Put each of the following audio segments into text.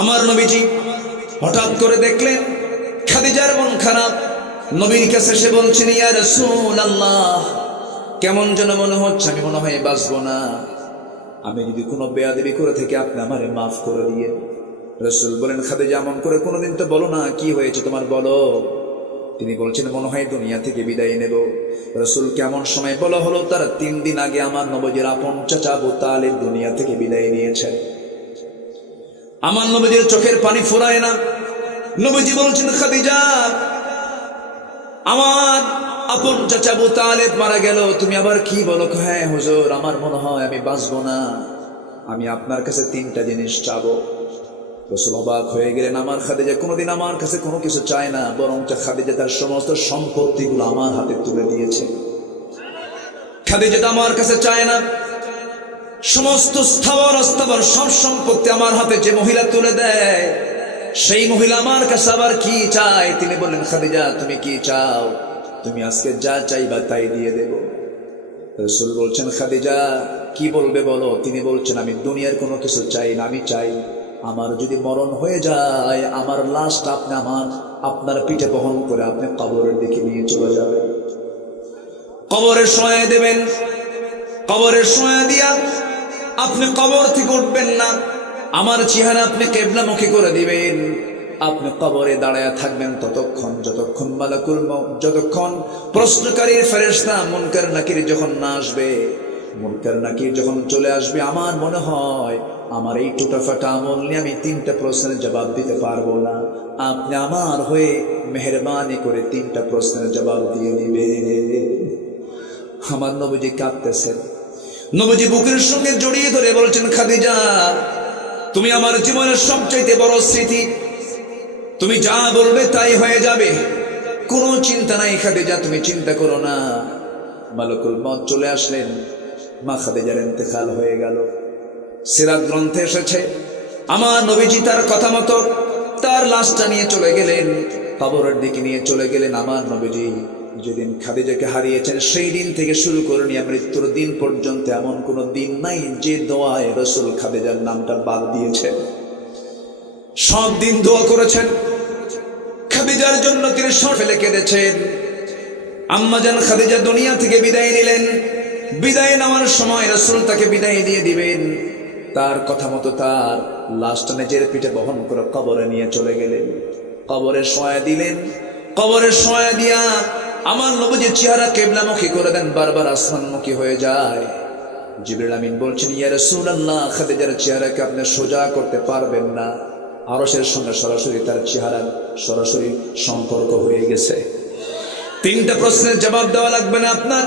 আমার নবীজি হঠাৎ করে দেখলেন খাদিজার মন খারাপ। নবীর কাছে সে বলছেন, ইয়া রাসূলুল্লাহ, কেমন যেন মনে হচ্ছে, আমি মনে হয় বাঁচবো না। আমি যদি কোনো বেয়াদবি করে থেকে আপনি আমারে মাফ করে দিয়ে। রাসূল বলেন, খাদিজা, এমন করে কোনোদিন তো বলো না, কি হয়েছে তোমার বলো। তিনি বলছেন, মনে হয় দুনিয়া থেকে বিদায় নেব। রাসূল কেমন সময় বলা হলো, তার 3 দিন আগে আমার নবীর আপন চাচা আবু তালিব দুনিয়া থেকে বিদায় নিয়েছেন। আমার নবীর চোখের পানি ফুরায় না। নবীজি বলছেন, খাদিজা, আমার আপন চাচা আবু তালিব মারা গেল, তুমি আবার কি বলো? হ্যাঁ হুজুর, আমার মনে হয় আমি বাঁচবো না, আমি আপনার কাছে 3টা জিনিস চাবো। রাসূল অবাক হয়ে গেলেন, আমার খাদিজা কোনোদিন আমার কাছে কোনো কিছু চায় না, বরং খাদিজা তার সমস্ত সম্পত্তিগুলো আমার হাতে তুলে দিয়েছে। খাদিজা আমার কাছে চায় না, সমস্ত স্থাবর অস্থাবর সব সম্পত্তি আমার হাতে যে মহিলা তুলে দেয়, সেই মহিলা আমার কাছে আবার কি চায়? তিনি বললেন, খাদিজা, তুমি কি চাও? তুমি আজকে যা চাইবা তাই দিয়ে দেব। রাসূল বলছেন, খাদিজা কি বলবে বলো? তিনি বলছেন, আমি দুনিয়ার কোনো কিছু চাই না, আমি চাই আমার যদি মরণ হয়ে যায়, আমার লাশটা আপনি আপনার পিঠে বহন করে আপনি কবরের দিকে নিয়ে চলে যাবেন, কবরে শোয়া দেবেন। কবরে শোয়া দিয়া আপনি কবর থেকে উঠবেন না, আমার চেহারা আপনি কিবলামুখী করে দিবেন। আপনি কবরে দাঁড়ায় থাকবেন ততক্ষণ যতক্ষণ মালাকুল মউত, যতক্ষণ প্রশ্নকারীর ফেরেশতা মুনকার নাকির যখন না আসবে। মুনকার নাকির যখন চলে আসবে, আমার মনে হয় আমার এই টুটাফাটা আমল নিয়ে আমি 3টা প্রশ্নের জবাব দিতে পারবো না। আপনি আমার হয়ে মেহেরবানি করে 3টা প্রশ্নের জবাব দিয়ে দিবেন। আমার নবীজি কাঁদতেছেন। নবীজি বুকের সঙ্গে জড়িয়ে ধরে বলছেন, খাদিজা, তুমি আমার জীবনের সবচাইতে বড় স্মৃতি, তুমি যা বলবে তাই হয়ে যাবে, কোনো চিন্তা নাই খাদিজা, তুমি চিন্তা করো না। মালাকুল মউত চলে আসলেন, মা খাদিজার ইন্তেকাল হয়ে গেল। সিরাত গ্রন্থে এসেছে, আমার নবীজি তার কথা মতো তার লাশটা নিয়ে চলে গেলেন, কবরের দিকে নিয়ে চলে গেলেন। আমার নবীজি যেদিন খাদিজাকে হারিয়েছেন, সেই দিন থেকে শুরু করে নিয়ে মৃত্যুর দিন পর্যন্ত এমন কোনো দিন নাই যে দোয়ায় রাসূল খাদিজার নামটা বাদ দিয়েছেন। সব দিন দোয়া করেছেন খাদিজার জন্য, তিনি সব ফেলে কেঁদেছেন। আম্মাজান খাদিজা দুনিয়া থেকে বিদায় নিলেন। বিদায় নেওয়ার সময় রাসূল তাকে বিদায় দিয়ে দিবেন, তার কথা মতো তার লাশটা নিজের পিঠে বহন করে কবরে নিয়ে চলে গেলেন। কবরে শোয়া দিলেন। কবরে শোয়া দিয়া আমার নবীজির চেহারা কিবলামুখী করে দেন, বারবার আসমানমুখী হয়ে যায়। জিবরিল আমিন বলছেন, ইয়া রাসূলুল্লাহ, খাদিজার চেহারাকে আপনি সোজা করতে পারবেন না, আরশের সঙ্গে সরাসরি তার চেহারা সরাসরি সম্পর্ক হয়ে গেছে। 3টা প্রশ্নের জবাব দেওয়া লাগবে না আপনার।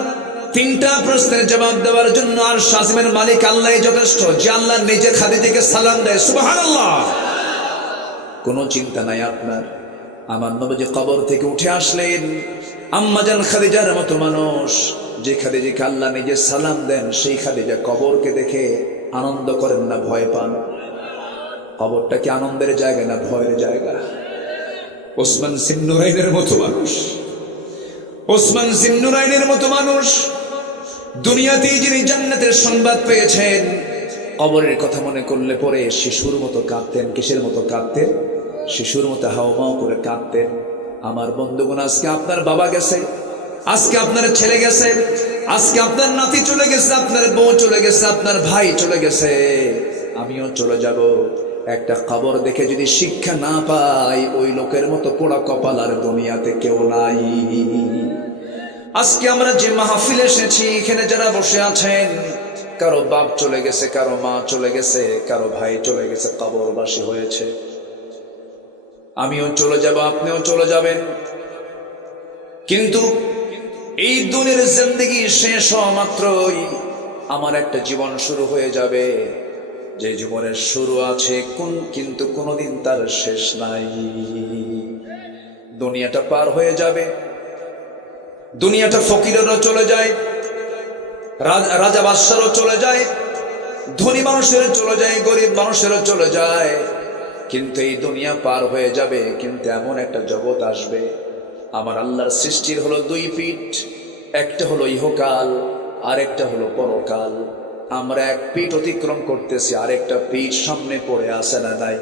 3টা প্রশ্নের জবাব দেওয়ার জন্য আর শাসিমের মালিক আল্লাহই যথেষ্ট, যে আল্লাহ নিজে খাদিজাকে সালাম দেয়। সুবহানাল্লাহ, কোনো চিন্তা নাই আপনার। আমার নবীজি কবর থেকে উঠে আসলেন। আম্মাজান খাদিজার মতো মানুষ, যে খাদিজাকে আল্লাহ নিজে সালাম দেন, সেই খাদিজা কবরকে দেখে আনন্দ করেন না ভয় পান? কবরটা কি আনন্দের জায়গা না ভয়ের জায়গা? ওসমান জিন্নুরাইনের মতো মানুষ, ওসমান জিন্নুরাইনের মতো মানুষ দুনিয়াতেই যিনি জান্নাতের সংবাদ পেয়েছেন, কবরের কথা মনে করলে পরে শিশুর মতো কাঁদতেন। কিসের মতো কাঁদতেন? শিশুর মতো হাওমাও করে কাঁদতেন। আমার বন্ধুগণ, আজকে আপনার বাবা গেছে, আজকে আপনার ছেলে গেছে, আজকে আপনার নাতি চলে গেছে, আপনার বউ চলে গেছে, আপনার ভাই চলে গেছে, আমিও চলে যাব। একটা কবর দেখে যদি শিক্ষা না পাই, ওই লোকের মতো পোড়া কপাল আর দুনিয়াতে কেউ নাই। আজকে আমরা যে মাহফিলে এসেছি, এখানে যারা বসে আছেন, কারো বাপ চলে গেছে, কারো মা চলে গেছে, কারো ভাই চলে গেছে, কবরবাসী হয়েছে। আমিও চলে যাব, আপনিও চলে যাবেন। কিন্তু এই দুনিয়ার জিন্দেগি শেষ হওয়া মাত্রই আমার একটা জীবন শুরু হয়ে যাবে, যে জীবনের শুরু আছে কিন্তু কোনোদিন তার শেষ নাই। দুনিয়াটা পার হয়ে যাবে। দুনিয়াটা ফকিরেরও চলে যায়, রাজা বাদশারও চলে যায়, ধনী মানুষেরও চলে যায়, গরিব মানুষেরও চলে যায়। কিন্তু এই দুনিয়া পার হয়ে যাবে, কিন্তু এমন একটা জগৎ আসবে। আমার আল্লাহর সৃষ্টির হলো 2 পিঠ, একটা হলো ইহকাল, আরেকটা হলো পরকাল। আমরা এক পিঠ অতিক্রম করতেছি, আরেকটা পিঠ সামনে পড়ে আসে না নাই?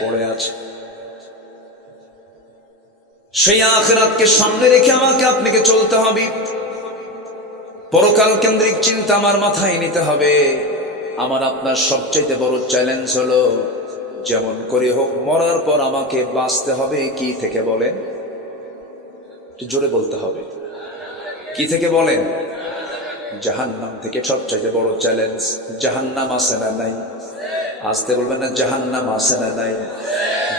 পড়ে আছে। সেই আখিরাতকে সামনে রেখে আমাকে আপনাকে চলতে হবে। পরকাল কেন্দ্রিক চিন্তা আমার মাথায় নিতে হবে। আমার আপনার সবচেয়ে বড় চ্যালেঞ্জ হলো, যেমন করে হোক মরার পর আমাকে বাঁচতে হবে কি থেকে বলেন? একটু জোরে বলতে হবে। কি থেকে বলেন? জাহান্নাম থেকে। সবচেয়ে বড় চ্যালেঞ্জ। জাহান্নাম আছে না নাই? আসতে বলবেন না, জাহান্নাম আছে না নাই?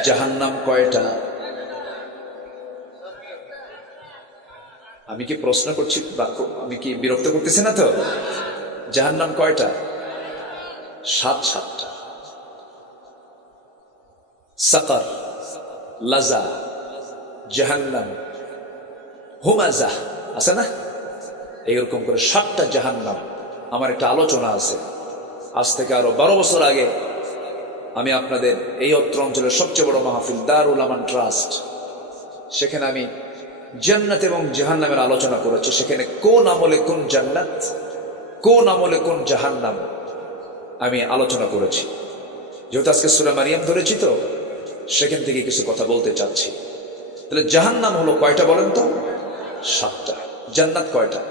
জাহান্নাম কয়টা? আমি কি প্রশ্ন করছি? আমি কি বিরক্ত করতেছি না তো? জাহান্নাম কয়টা? 7টা। সাকার, লাজা, জাহান্নাম, হুমাজা, আছে না? এইরকম করে 7টা জাহান্নাম। আমার একটা আলোচনা আছে, আজ থেকে আরো 12 বছর আগে আমি আপনাদের এই অত্র অঞ্চলের সবচেয়ে বড় মাহফিল দারুল আমান ট্রাস্ট, সেখানে আমি জান্নাত এবং জাহান্নামের আলোচনা করেছি। সেখানে কোন আমলে কোন জান্নাত, কোন আমলে কোন জাহান্নাম আমি আলোচনা করেছি। যেহেতু আজকে সূরা মারিয়াম ধরেছি, তো সেখান থেকে কিছু কথা বলতে চাচ্ছি। তাহলে জাহান্নাম হলো কয়টা বলেন তো? 7টা। জান্নাত কয়টা?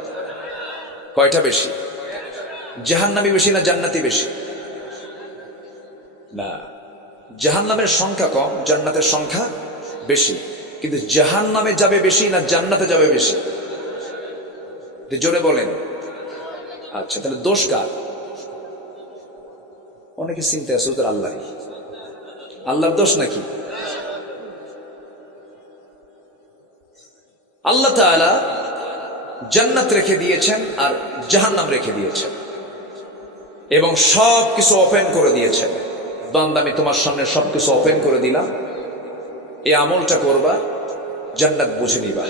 কয়টা বেশি? জাহান্নামী বেশি না জান্নাতি বেশি? না, জাহান্নামের সংখ্যা কম, জান্নাতের সংখ্যা বেশি। কিন্তু জাহান্নামে যাবে বেশি না জান্নাতে যাবে বেশি? জোরে বলেন। আচ্ছা, তাহলে দোষ কার? অনেকে চিন্তা আছে ওদের আল্লাহরই। আল্লাহর দোষ নাকি? আল্লাহ তাআলা জান্নাত রেখে দিয়েছেন আর জাহান্নাম রেখে দিয়েছেন, এবং সবকিছু ওপেন করে দিয়েছেন। বান্দা, আমি তোমার সামনে সবকিছু ওপেন করে দিলাম, এই আমলটা করবা, জান্নাত বুঝে নিবা।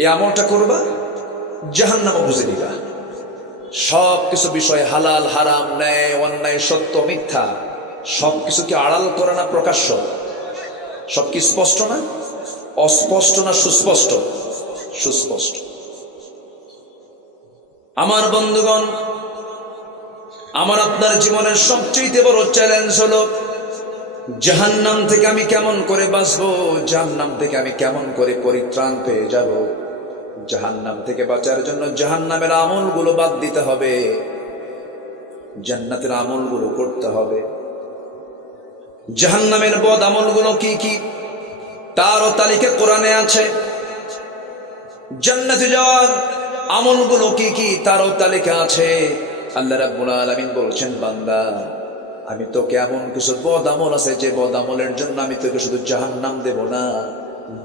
এই আমলটা করবা, জাহান্নামও বুঝে নিবা। সবকিছু বিষয়, হালাল হারাম, ন্যায় অন্যায়, সত্য মিথ্যা, সবকিছুকে আড়াল করে না প্রকাশ্য? সব কি স্পষ্ট না? অস্পষ্ট না সুস্পষ্ট? সুস্পষ্ট। আমার বন্ধুগণ, আমার আপনার জীবনের সবচেয়ে বড় চ্যালেঞ্জ হলো, জাহান্নাম থেকে আমি কেমন করে বাঁচবো, জাহান্নাম থেকে আমি কেমন করে পরিত্রাণ পেয়ে যাব। জাহান্নাম থেকে বাঁচার জন্য জাহান্নামের আমলগুলো বাদ দিতে হবে, জান্নাতের আমলগুলো করতে হবে। জাহান্নামের বদ আমলগুলো কি কি, তারও তালিকা কোরআনে আছে। জান্নাতে যাওয়ার আমলগুলো কি কি, তারও তালিকা আছে। আল্লাহ রাব্বুল আলামিন বলছেন, বান্দা, আমি তোকে এমন কিছু বদ আমল আছে, যে বদ আমলের জন্য আমি তোকে শুধু জাহান্নাম দেব না,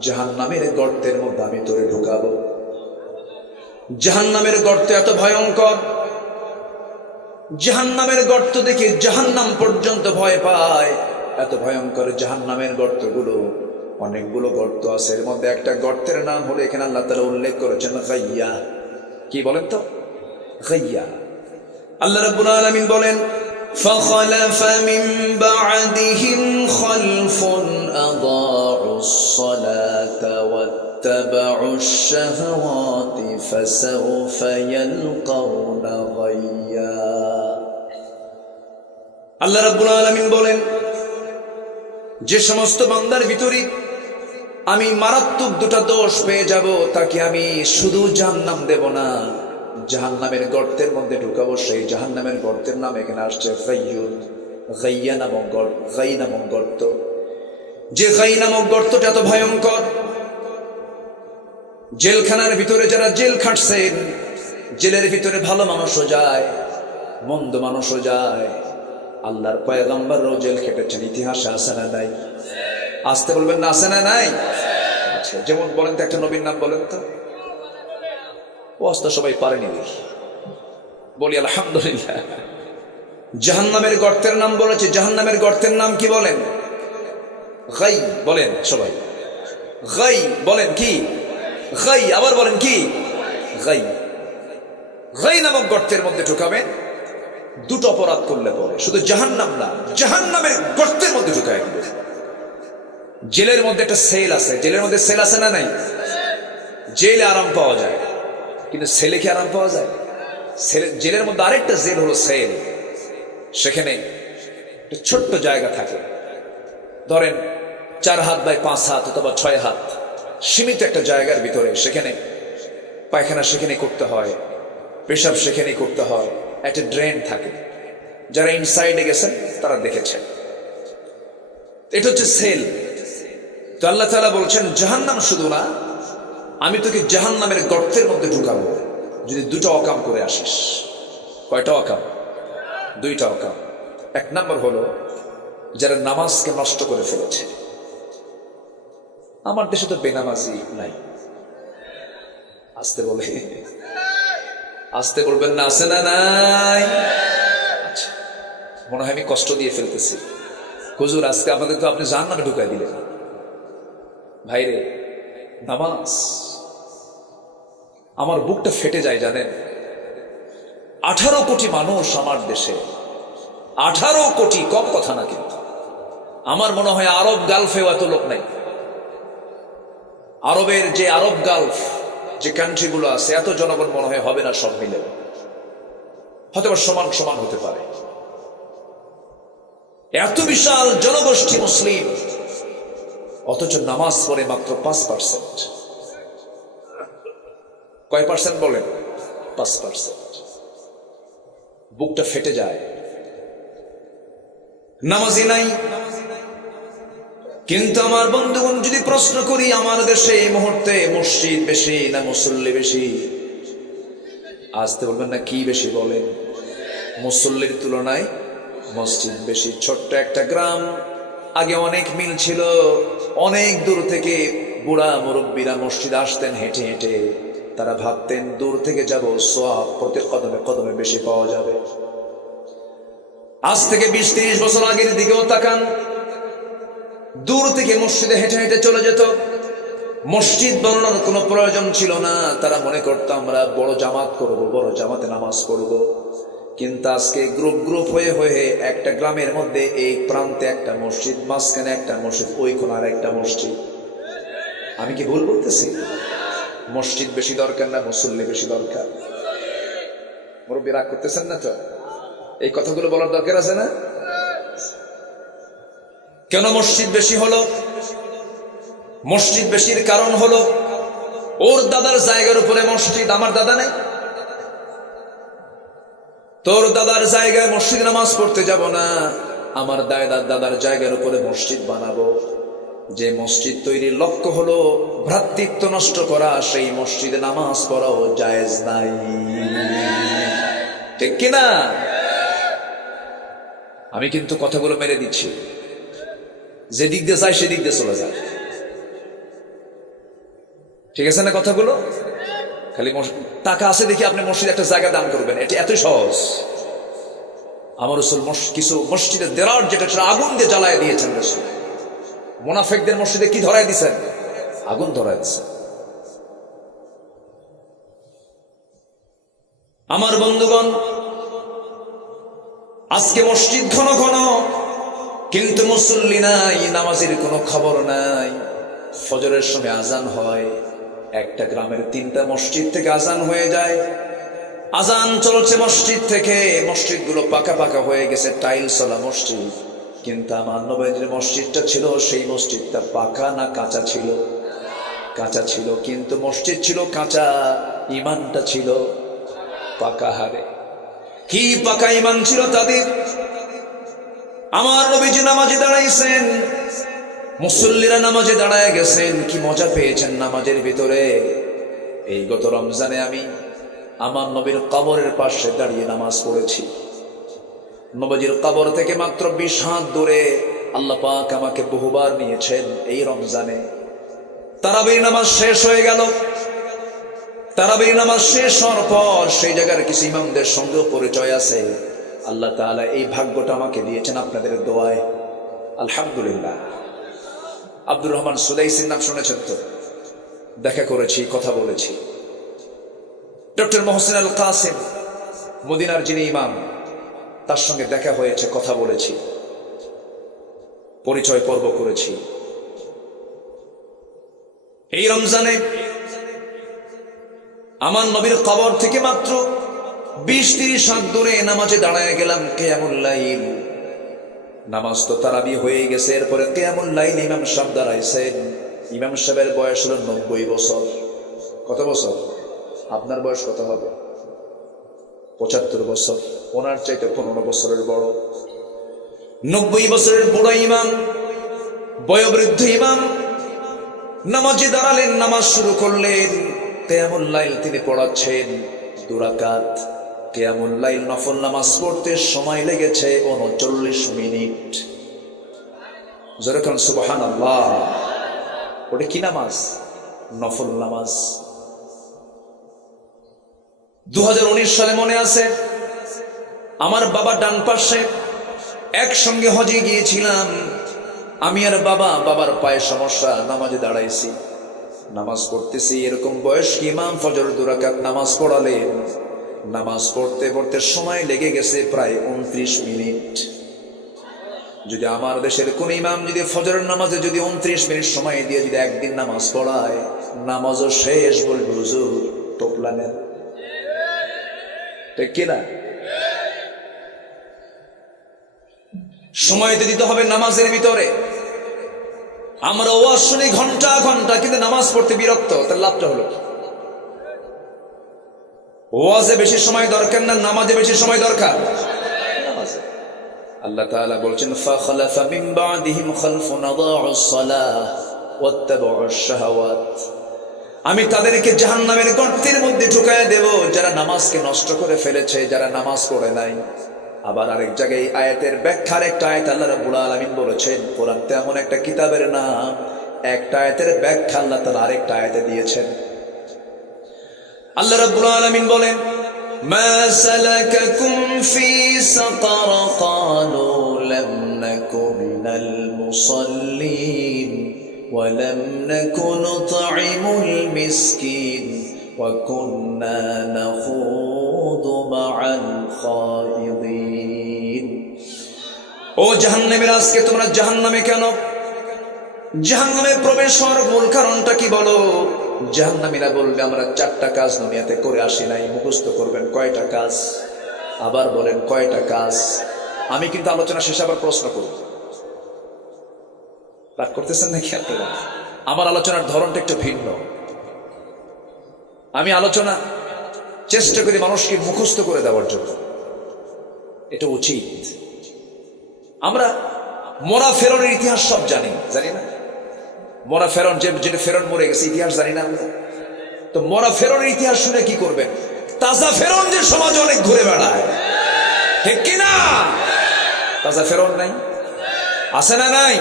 জাহান্নামের গর্তের মধ্যে আমি তোরে ঢুকাবো। জাহান্নামের গর্ত এত ভয়ঙ্কর, জাহান্নামের গর্ত দেখে জাহান্নাম পর্যন্ত ভয় পায়। এত ভয়ঙ্কর জাহান্নামের গর্তগুলো, অনেকগুলো গর্ত আছে। এর মধ্যে একটা গর্তের নাম হলো, এখানে আল্লাহ তাআলা উল্লেখ করেছেন গাইয়া। কি বলেন তো? গাইয়া। আল্লাহ রাব্বুল আলামিন বলেন, فخلف من بعدهم خلف أضاعوا الصلاة واتبعوا الشهوات فسوف يلقون غيا। আল্লাহ রাব্বুল আলামিন বলেন, যে সমস্ত বান্দার ভিতরে আমি মারাত্মক দুটা দোষ পেয়ে যাব, তাকে আমি শুধু জাহান্নাম দেব না, জাহান্নামের গর্তের মধ্যে ঢুকাবো। সেই জাহান্নামের গর্তের নাম এখানে আসছে গাইয়ুন, গাইয়া নামক গর্ত, গাই নামক গর্ত। যে গাই নামক গর্তটা এত ভয়ঙ্কর, জেলখানার ভিতরে যারা জেল খাটছেন, জেলের ভিতরে ভালো মানুষও যায়, মন্দ মানুষও যায়। আল্লাহর পয়গম্বররাও জেল খেটেছেন, ইতিহাসে আছে না নাই? আসতে বলবেন না, আছে না নাই? আচ্ছা, যেমন বলেন তো একটা নবীর নাম বলেন তো। ওয়াজ তো সবাই পারেনি, বলি আলহামদুলিল্লাহ। জাহান্নামের গর্তের নাম বলেছে। জাহান্নামের গর্তের নাম কি বলেন? গাই। বলেন সবাই, গাই। বলেন কি? গাই। আবার বলেন কি? গাই। গাই নামক গর্তের মধ্যে ঢুকাবেন। দুটো অপরাধ করলে পরে শুধু জাহান্নাম না, জাহান্নামের গর্তের মধ্যে ঢুকায় দিবে। জেলের মধ্যে একটা সেল আছে। জেলের মধ্যে সেল আছে না নাই? জেলে আরাম পাওয়া যায়, কিন্তু সেলে কি আরাম পাওয়া যায়? জেলের মধ্যে আরেকটা জেল হলো সেল। সেখানে একটা ছোট্ট জায়গা থাকে, ধরেন 4 হাত বাই 5 হাত অথবা 6 হাত, সীমিত একটা জায়গার ভিতরে, সেখানে পায়খানা সেখানে করতে হয়, পেশাব সেখানেই করতে হয়, একটা ড্রেন থাকে। যারা ইনসাইডে গেছেন তারা দেখেছেন। এটা হচ্ছে সেল। তো আল্লাহ তাআলা বলছেন জাহান্নাম শুধু না, আমি তোকে জাহান্নামের গর্তের মধ্যে ঢুকাবো যদি 2টা অকাম করে আসিস। কয়টা অকাম? 2টা অকাম। 1 নম্বর হলো যারা নামাজকে নষ্ট করে ফেলেছে। আমার দেশে তো বেনামাজি নাই। আসতে বলে, আসতে বলবেন না, আছে না নাই? আচ্ছা, মনে হয় আমি কষ্ট দিয়ে ফেলতেছি। হুজুর আজকে আপনাদের তো আপনি জাহান্নামে ঢুকাই দিলেন। ভাইরে, নামাজ, আমার বুকটা ফেটে যায় জানেন। 18 কোটি মানুষ আমার দেশে, 18 কোটি, কম কথা না কিন্তু। আমার মনে হয় আরব গালফেও এত লোক নাই। আরবের যে আরব গালফ যে কান্ট্রিগুলো আছে, এত জনগণ মনে হয় হবে না সব মিলে, হয়তো সমান সমান হতে পারে। এত বিশাল জনগোষ্ঠী মুসলিম, অথচ নামাজ পড়ে মাত্র 5%। কয় পার্সেন্ট বলেন? 5%। বুকটা ফেটে যায়। নামাজি নাই। কিন্তু আমার বন্ধুগণ, যদি প্রশ্ন করি আমার দেশে এই মুহূর্তে মসজিদ বেশি না মুসল্লি বেশি? আসতে বলবেন না কি বেশি? বলেন মুসল্লির তুলনায় মসজিদ বেশি। ছোট্ট একটা গ্রাম, আগে অনেক মিল ছিল। অনেক দূর থেকে বুড়া মুরব্বীরা মসজিদ আসতেন হেঁটে হেঁটে। তারা ভাবতেন দূর থেকে যাব, সওয়াব প্রতি কদমে কদমে বেশি পাওয়া যাবে। আজ থেকে 20-30 বছর আগের দিকেও তাকান, দূর থেকে মসজিদে হেঁটে হেঁটে চলে যেত। মসজিদ বানানোর কোনো প্রয়োজন ছিল না। তারা মনে করতো আমরা বড় জামাত করব, বড় জামাতে নামাজ পড়ব। কিন্তু আজকে গ্রুপ গ্রুপ হয়ে হয়ে একটা গ্রামের মধ্যে এই প্রান্তে একটা মসজিদ, মাঝখানে একটা মসজিদ, ওই কোণার একটা মসজিদ। আমি কি ভুল বলতেছি? মসজিদ বেশি দরকার না মুসল্লি বেশি দরকার? মুরব্বী রাগ করতেছেন না তো? এই কথাগুলো বলার দরকার আছে না? কেন মসজিদ বেশি হলো? মসজিদ বেশির কারণ হলো ওর দাদার জায়গার উপরে মসজিদ, আমার দাদা নেই। তোর দাদার জায়গায় মসজিদ নামাজ পড়তে যাব না, আমার দাদার জায়গার উপরে মসজিদ বানাবো। যে মসজিদ তৈরির লক্ষ্য হলো ভ্রাতৃত্ব নষ্ট করা, সেই মসজিদে নামাজ পড়াও জায়েজ নাই। ঠিক কিনা? আমি কিন্তু কথাগুলো মেরে দিচ্ছি, যে দিক দিয়ে যায় সেদিক দিয়ে চলে যায়। ঠিক আছে না কথাগুলো? খালি টাকা আছে দেখি আপনি মসজিদে একটা জায়গা দান করবেন, এটা এত সহজ। আমার রাসূল কিছু মসজিদের দেরার যেটা আগুন দিয়ে জ্বালায় দিয়েছেন রাসূল। মুনাফিকদের মসজিদে কি ধরায় দিয়েছেন? আগুন ধরায় দিয়েছেন। আমার বন্ধুগণ, আজকে মসজিদ ঘন ঘন, কিন্তু মুসল্লি নাই, নামাজের কোনো খবর নাই। ফজরের সময় আজান হয়, একটা গ্রামের 3টা মসজিদ থেকে আজান হয়ে যায়। আজান চলছে মসজিদ থেকে, মসজিদগুলো পাকা পাকা হয়ে গেছে, টাইলসওয়ালা মসজিদ। কিন্তু আমার নবীর মসজিদটা ছিল, সেই মসজিদটা পাকা না কাঁচা ছিল? কাঁচা ছিল। কিন্তু মসজিদ ছিল কাঁচা, ইমানটা ছিল পাকা। হারে কি পাকা ইমান ছিল তাদের! আমার নবীজি নামাজে দাঁড়াইছেন, মুসল্লিরা নামাজে দাঁড়ায় গেছেন। কি মজা পেয়েছেন নামাজের ভিতরে! এই গত রমজানে আমি আমার নবীর কবরের পাশে দাঁড়িয়ে নামাজ পড়েছি। নবীজির কবর থেকে মাত্র 20 হাত দূরে আল্লাহ পাক আমাকে বহুবার নিয়েছেন এই রমজানে। তারাবির নামাজ শেষ হয়ে গেল। তারাবির নামাজ শেষ হওয়ার পর সেই জায়গার কিছু ইমামদের সঙ্গেও পরিচয় আছে। আল্লাহ তাআলা এই ভাগ্যটা আমাকে দিয়েছেন আপনাদের দোয়ায়, আলহামদুলিল্লাহ। আব্দুর রহমান সুদাইসির নাম শুনেছেন তো? দেখা করেছি, কথা বলেছি। ডক্টর মোহসিন আল কাসিম, মদিনার যিনি ইমাম, তার সঙ্গে দেখা হয়েছে, কথা বলেছি, পরিচয় পর্ব করেছি। এই রমজানে আমার নবীর কবর থেকে মাত্র 20-30 হাত দূরে নামাজে দাঁড়ায় গেলাম কিয়ামুল লাইল। নামাজ তো তারাবি হয়ে গেছে, এরপরে কিয়ামুল লাইল ইমাম সাহেব দাঁড়াইছেন। ইমাম সাহেবের বয়স হলো 90 বছর। কত বছর? আপনার বয়স কত হবে? 75 বছর। ওনার চাইতে 15 বছরের বড়। 90 বছরের বুড়া ইমাম, বয়োবৃদ্ধ ইমাম নামাজে দাঁড়ালেন, নামাজ শুরু করলেন। কিয়ামুল লাইল তিনি পড়াচ্ছেন 2 রাকাত। কিয়ামুল লাইল নফল নামাজ পড়তে সময় লেগেছে 39 মিনিট। জোরে কোন সুবহানাল্লাহ। ওটা কি নামাজ? নফল নামাজ। 2019 সালে মনে আছে, আমার বাবা ডান পাশে, একসঙ্গে হজে গিয়েছিলাম আমি আর বাবা। বাবার পায়ে সমস্যা, নামাজে দাঁড়াইছি, নামাজ পড়তেছি। এরকম বয়স্ক ইমাম ফজর 2 রাকাত নামাজ পড়ালেন। নামাজ পড়তে পড়তে সময় লেগে গেছে প্রায় 29 মিনিট। যদি আমার দেশের কোন ইমাম যদি ফজরের নামাজে যদি 29 মিনিট সময় দিয়ে যদি একদিন নামাজ পড়ায়, নামাজও শেষ, বলবে হুজুর টোপলা নেন। ঠিক কিনা? সময় তো দিতে হবে নামাজের ভিতরে। আমরা ওয়াজ শুনি ঘন্টা ঘন্টা, কিন্তু নামাজ পড়তে বিরক্ত, তার লাভটা হলো কি? ওয়াজে বেশি সময় দরকার না, নামাজে বেশি সময় দরকার? নামাজে। আল্লাহ তাআলা বলছেন, ফাখালাফা মিন বা'দিহিম খালফুন আদাউস সালাহ ওয়াত্তাবাউশ শাহাওয়াত। আমি তাদেরকে জাহান্নামের গর্তের মধ্যে ঢুকায় দেব, যারা নামাজকে নষ্ট করে ফেলেছে, যারা নামাজ পড়ে নাই। আবার আরেক জায়গায় আয়াতের ব্যাখ্যার একটা আয়াত আল্লাহ রাব্বুল আলামিন বলেছেন, কোরআন তেমন একটা কিতাবের নাম, একটা আয়াতের ব্যাখ্যা আল্লাহ তাআলা আরেকটা আয়াতে দিয়েছেন। আল্লাহ রাব্বুল আলামিন বলেন, মা সালাকাকুম ফি সাকার ক্বালু লাম নাকু মিনাল মুসাল্লিন ওয়া লাম নাকু নুতঈমুল মিসকিন ওয়া কুন্না নাখুদু মা'আল খায়িদিন। ও জাহান্নামের, আজকে তোমরা জাহান্নামে কেন? জাহান্নামে প্রবেশ হওয়ার মূল কারণটা কি বলো? জাহান্নামীরা বলবে, আমরা 4টা কাজ দুনিয়াতে করে আসি নাই। মুখস্থ করবেন কয়টা কাজ? আবার বলেন কয়টা কাজ? আমি কিন্তু আলোচনা শেষে আবার প্রশ্ন করব। রাগ করতেছেন নাকি আপনারা? আমার আলোচনার ধরনটা একটু ভিন্ন। আমি আলোচনা চেষ্টা করি মানুষকে মুখস্থ করে দেওয়ার জন্য, এটা উচিত। আমরা মরা ফেরনের ইতিহাস সব জানি, জানি না? মরা ফেরন, যেটা ফেরন মরে গেছে, ইতিহাস জানি না আমরা? তো মরা ফেরনের ইতিহাস শুনে কি করবেন? তাজা ফেরন যে সমাজে অনেক ঘুরে বেড়ায়, ঠিক কিনা? তাজা ফেরন নাই? আছে না নাই?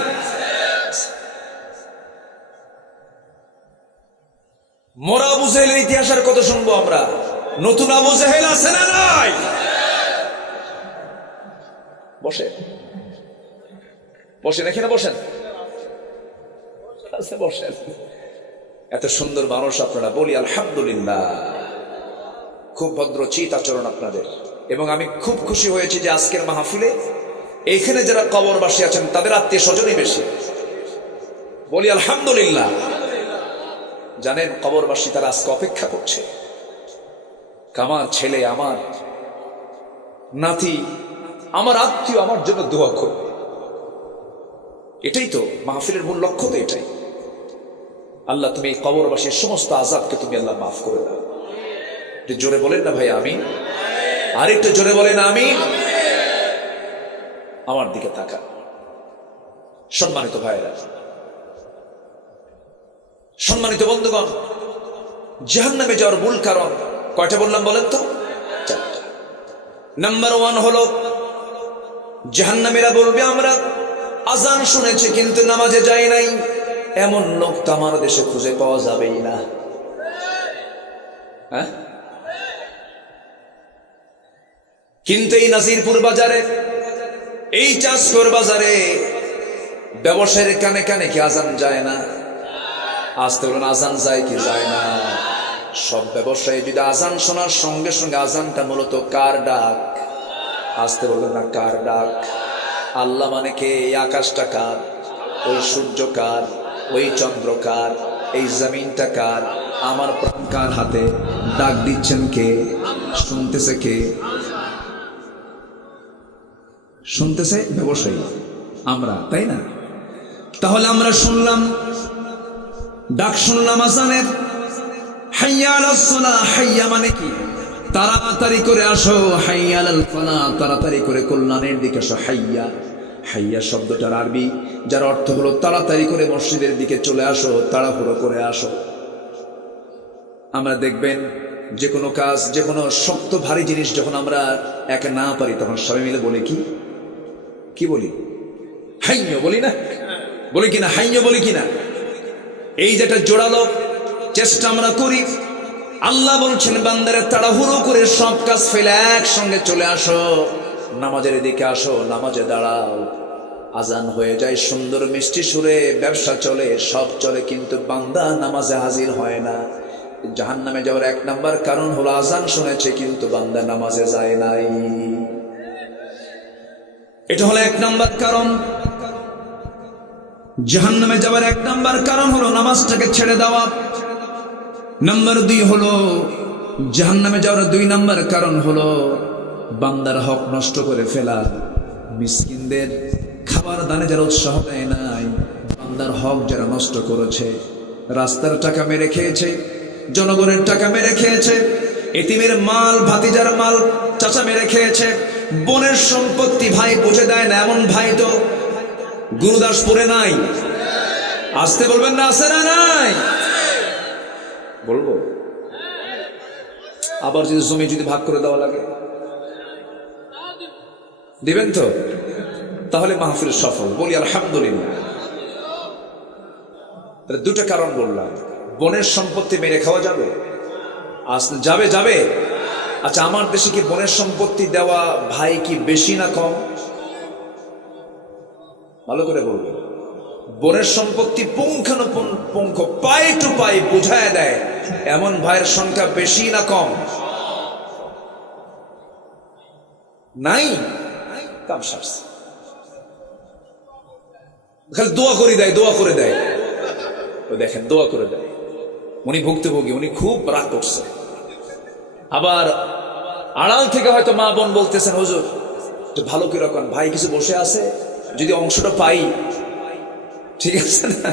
মরা আবু জেহেলের ইতিহাস আর কত শুনবো আমরা? নতুন আবু জেহেল আছে না নাই? বসে বসে দেখি না, বসেন, বসেন। এত সুন্দর মানুষ আপনারা, বলি আলহামদুলিল্লাহ। খুব ভদ্র চিত আচরণ আপনাদের, এবং আমি খুব খুশি হয়েছি যে আজকের মাহফিলে এইখানে যারা কবরবাসী আছেন তাদের আত্মীয় স্বজনই বেশি। বলি আলহামদুলিল্লাহ। জানেন, কবরবাসী তারা আজকে অপেক্ষা করছে, আমার ছেলে, আমার নাতি, আমার আত্মীয় আমার জন্য দোয়া করবে। এটাই তো মাহফিলের মূল লক্ষ্য, তো এটাই। আল্লাহ তুমি এই কবরবাসীর সমস্ত আযাবকে তুমি আল্লাহ মাফ করে দাও। জোরে বলেন না ভাই আমিন? আর একটু জোরে বলেন আমিন। আমার দিকে তাকান সম্মানিত ভাইরা, সম্মানিত বন্ধুগণ। জাহান্নামে যাওয়ার মূল কারণ কয়টা বললাম বলেন তো? 4টা। নাম্বার 1 হলো, জাহান্নামীরা বলবে, আমরা আজান শুনেছি কিন্তু নামাজে যাই নাই। এমন লোক তো আমার দেশে খুঁজে পাওয়া যাবেই না। হ্যাঁ, কিন্তু এই নাজিরপুর বাজারে, এই চাষকর বাজারে ব্যবসায়ীর কানে কানে কি আজান যায় না? আসতে বলুন, আজান যায় কি যায় না? সব ব্যবসায়ী যদি আজান শোনার সঙ্গে সঙ্গে, আজানটা মূলত কার ডাক? আসতে বলুন না, কার ডাক? আল্লাহ মানে কে? এই আকাশটা কার? ওই সূর্য কার? ওই চন্দ্র কার? এই জমিনটা কার? আমার প্রাণ কার হাতে? ডাক দিচ্ছেন কে? শুনতেছে কে? শুনতেছে ব্যবসায়ী। আমরা, তাই না? তাহলে আমরা শুনলাম, ডাক শুনলাম আজানের, হাইয়া আলাস সালাহ, হাইয়া মানে কি? তাড়াতাড়ি করে আসো, হাইয়া আলাল ফালাহ, তাড়াতাড়ি করে কল্যাণের দিকে আসো। হাইয়া, হাইয়া শব্দটার আরবি যার অর্থ হলো তাড়াতাড়ি করে মসজিদের দিকে চলে আসো, তাড়াহুড়ো করে আসো। আমরা দেখবেন যে কোনো কাজ, যে কোনো শক্ত ভারী জিনিস যখন আমরা একা না পারি, তখন সবাই মিলে বলি কি বলি? হাইয়া বলি না? বলি কিনা? হাইয়া বলি কিনা? এই যেটা জোড়ালো চেষ্টা আমরা করি। আল্লাহ বলছেন, বান্দারে তাড়াহুড়ো করে সব কাজ ফেলে একসঙ্গে চলে আসো, নামাজের দিকে আসো, নামাজে দাঁড়াও। আজান হয়ে যায় সুন্দর মিষ্টি সুরে, ব্যবসা চলে, সব চলে, কিন্তু বান্দা নামাজে হাজির হয় না। জাহান্নামে যাওয়ার 1 নাম্বার কারণ হলো আজান শুনেছে কিন্তু বান্দা নামাজে যায় নাই। এটা হলো 1 নাম্বার কারণ। জাহান্নামে যাওয়ার 1 নাম্বার কারণ হলো নামাজটাকে ছেড়ে দেওয়া। নাম্বার 2 হলো জাহান্নামে যাওয়ার 2 নাম্বার কারণ হলো বান্দার হক নষ্ট করে ফেলা। মিসকিনদের খাবার দানে যারা উৎসাহ দেয় নাই, বান্দার হক যারা নষ্ট করেছে, রাস্তার টাকা মেরে খেয়েছে, জনগণের টাকা মেরে খেয়েছে, এতিমের মাল, ভাতিজার মাল চাচা মেরে খেয়েছে, বোনের সম্পত্তি ভাই বুঝে দেয় না, এমন ভাই তো গুরুদাসপুরে নাই। আসতে বলবেন না? আছে না নাই? বলবো। আবার যদি জমি যদি ভাগ করে দেওয়া লাগে দিবেন তো? তাহলে মাহফিল সফল। বলি আলহামদুলিল্লাহ। তাহলে 2টা কারণ বললাম। বোনের সম্পত্তি মেরে খাওয়া যাবে? যাবে যাবে। আচ্ছা, আমার দেশে কি বোনের সম্পত্তি দেওয়া ভাই কি বেশি না কম? ভালো করে বলবে। বোনের সম্পত্তি পুঙ্খানুপুঙ্খ পাই টু পাই বুঝায় দেয় এমন ভাইয়ের সংখ্যা বেশি না কম? নাই। কাম সারছে, খালি দোয়া করে দেয়, দোয়া করে দেয়। দেখেন, দোয়া করে দেয়। উনি ভুক্তভোগী, উনি খুব রাগ করছে। আবার আড়াল থেকে হয়তো মা বোন বলতেছেন, হুজুর একটু ভালো করে রাখুন, ভাই কিছু বসে আছে, যদি অংশটা পাই। ঠিক আছে না?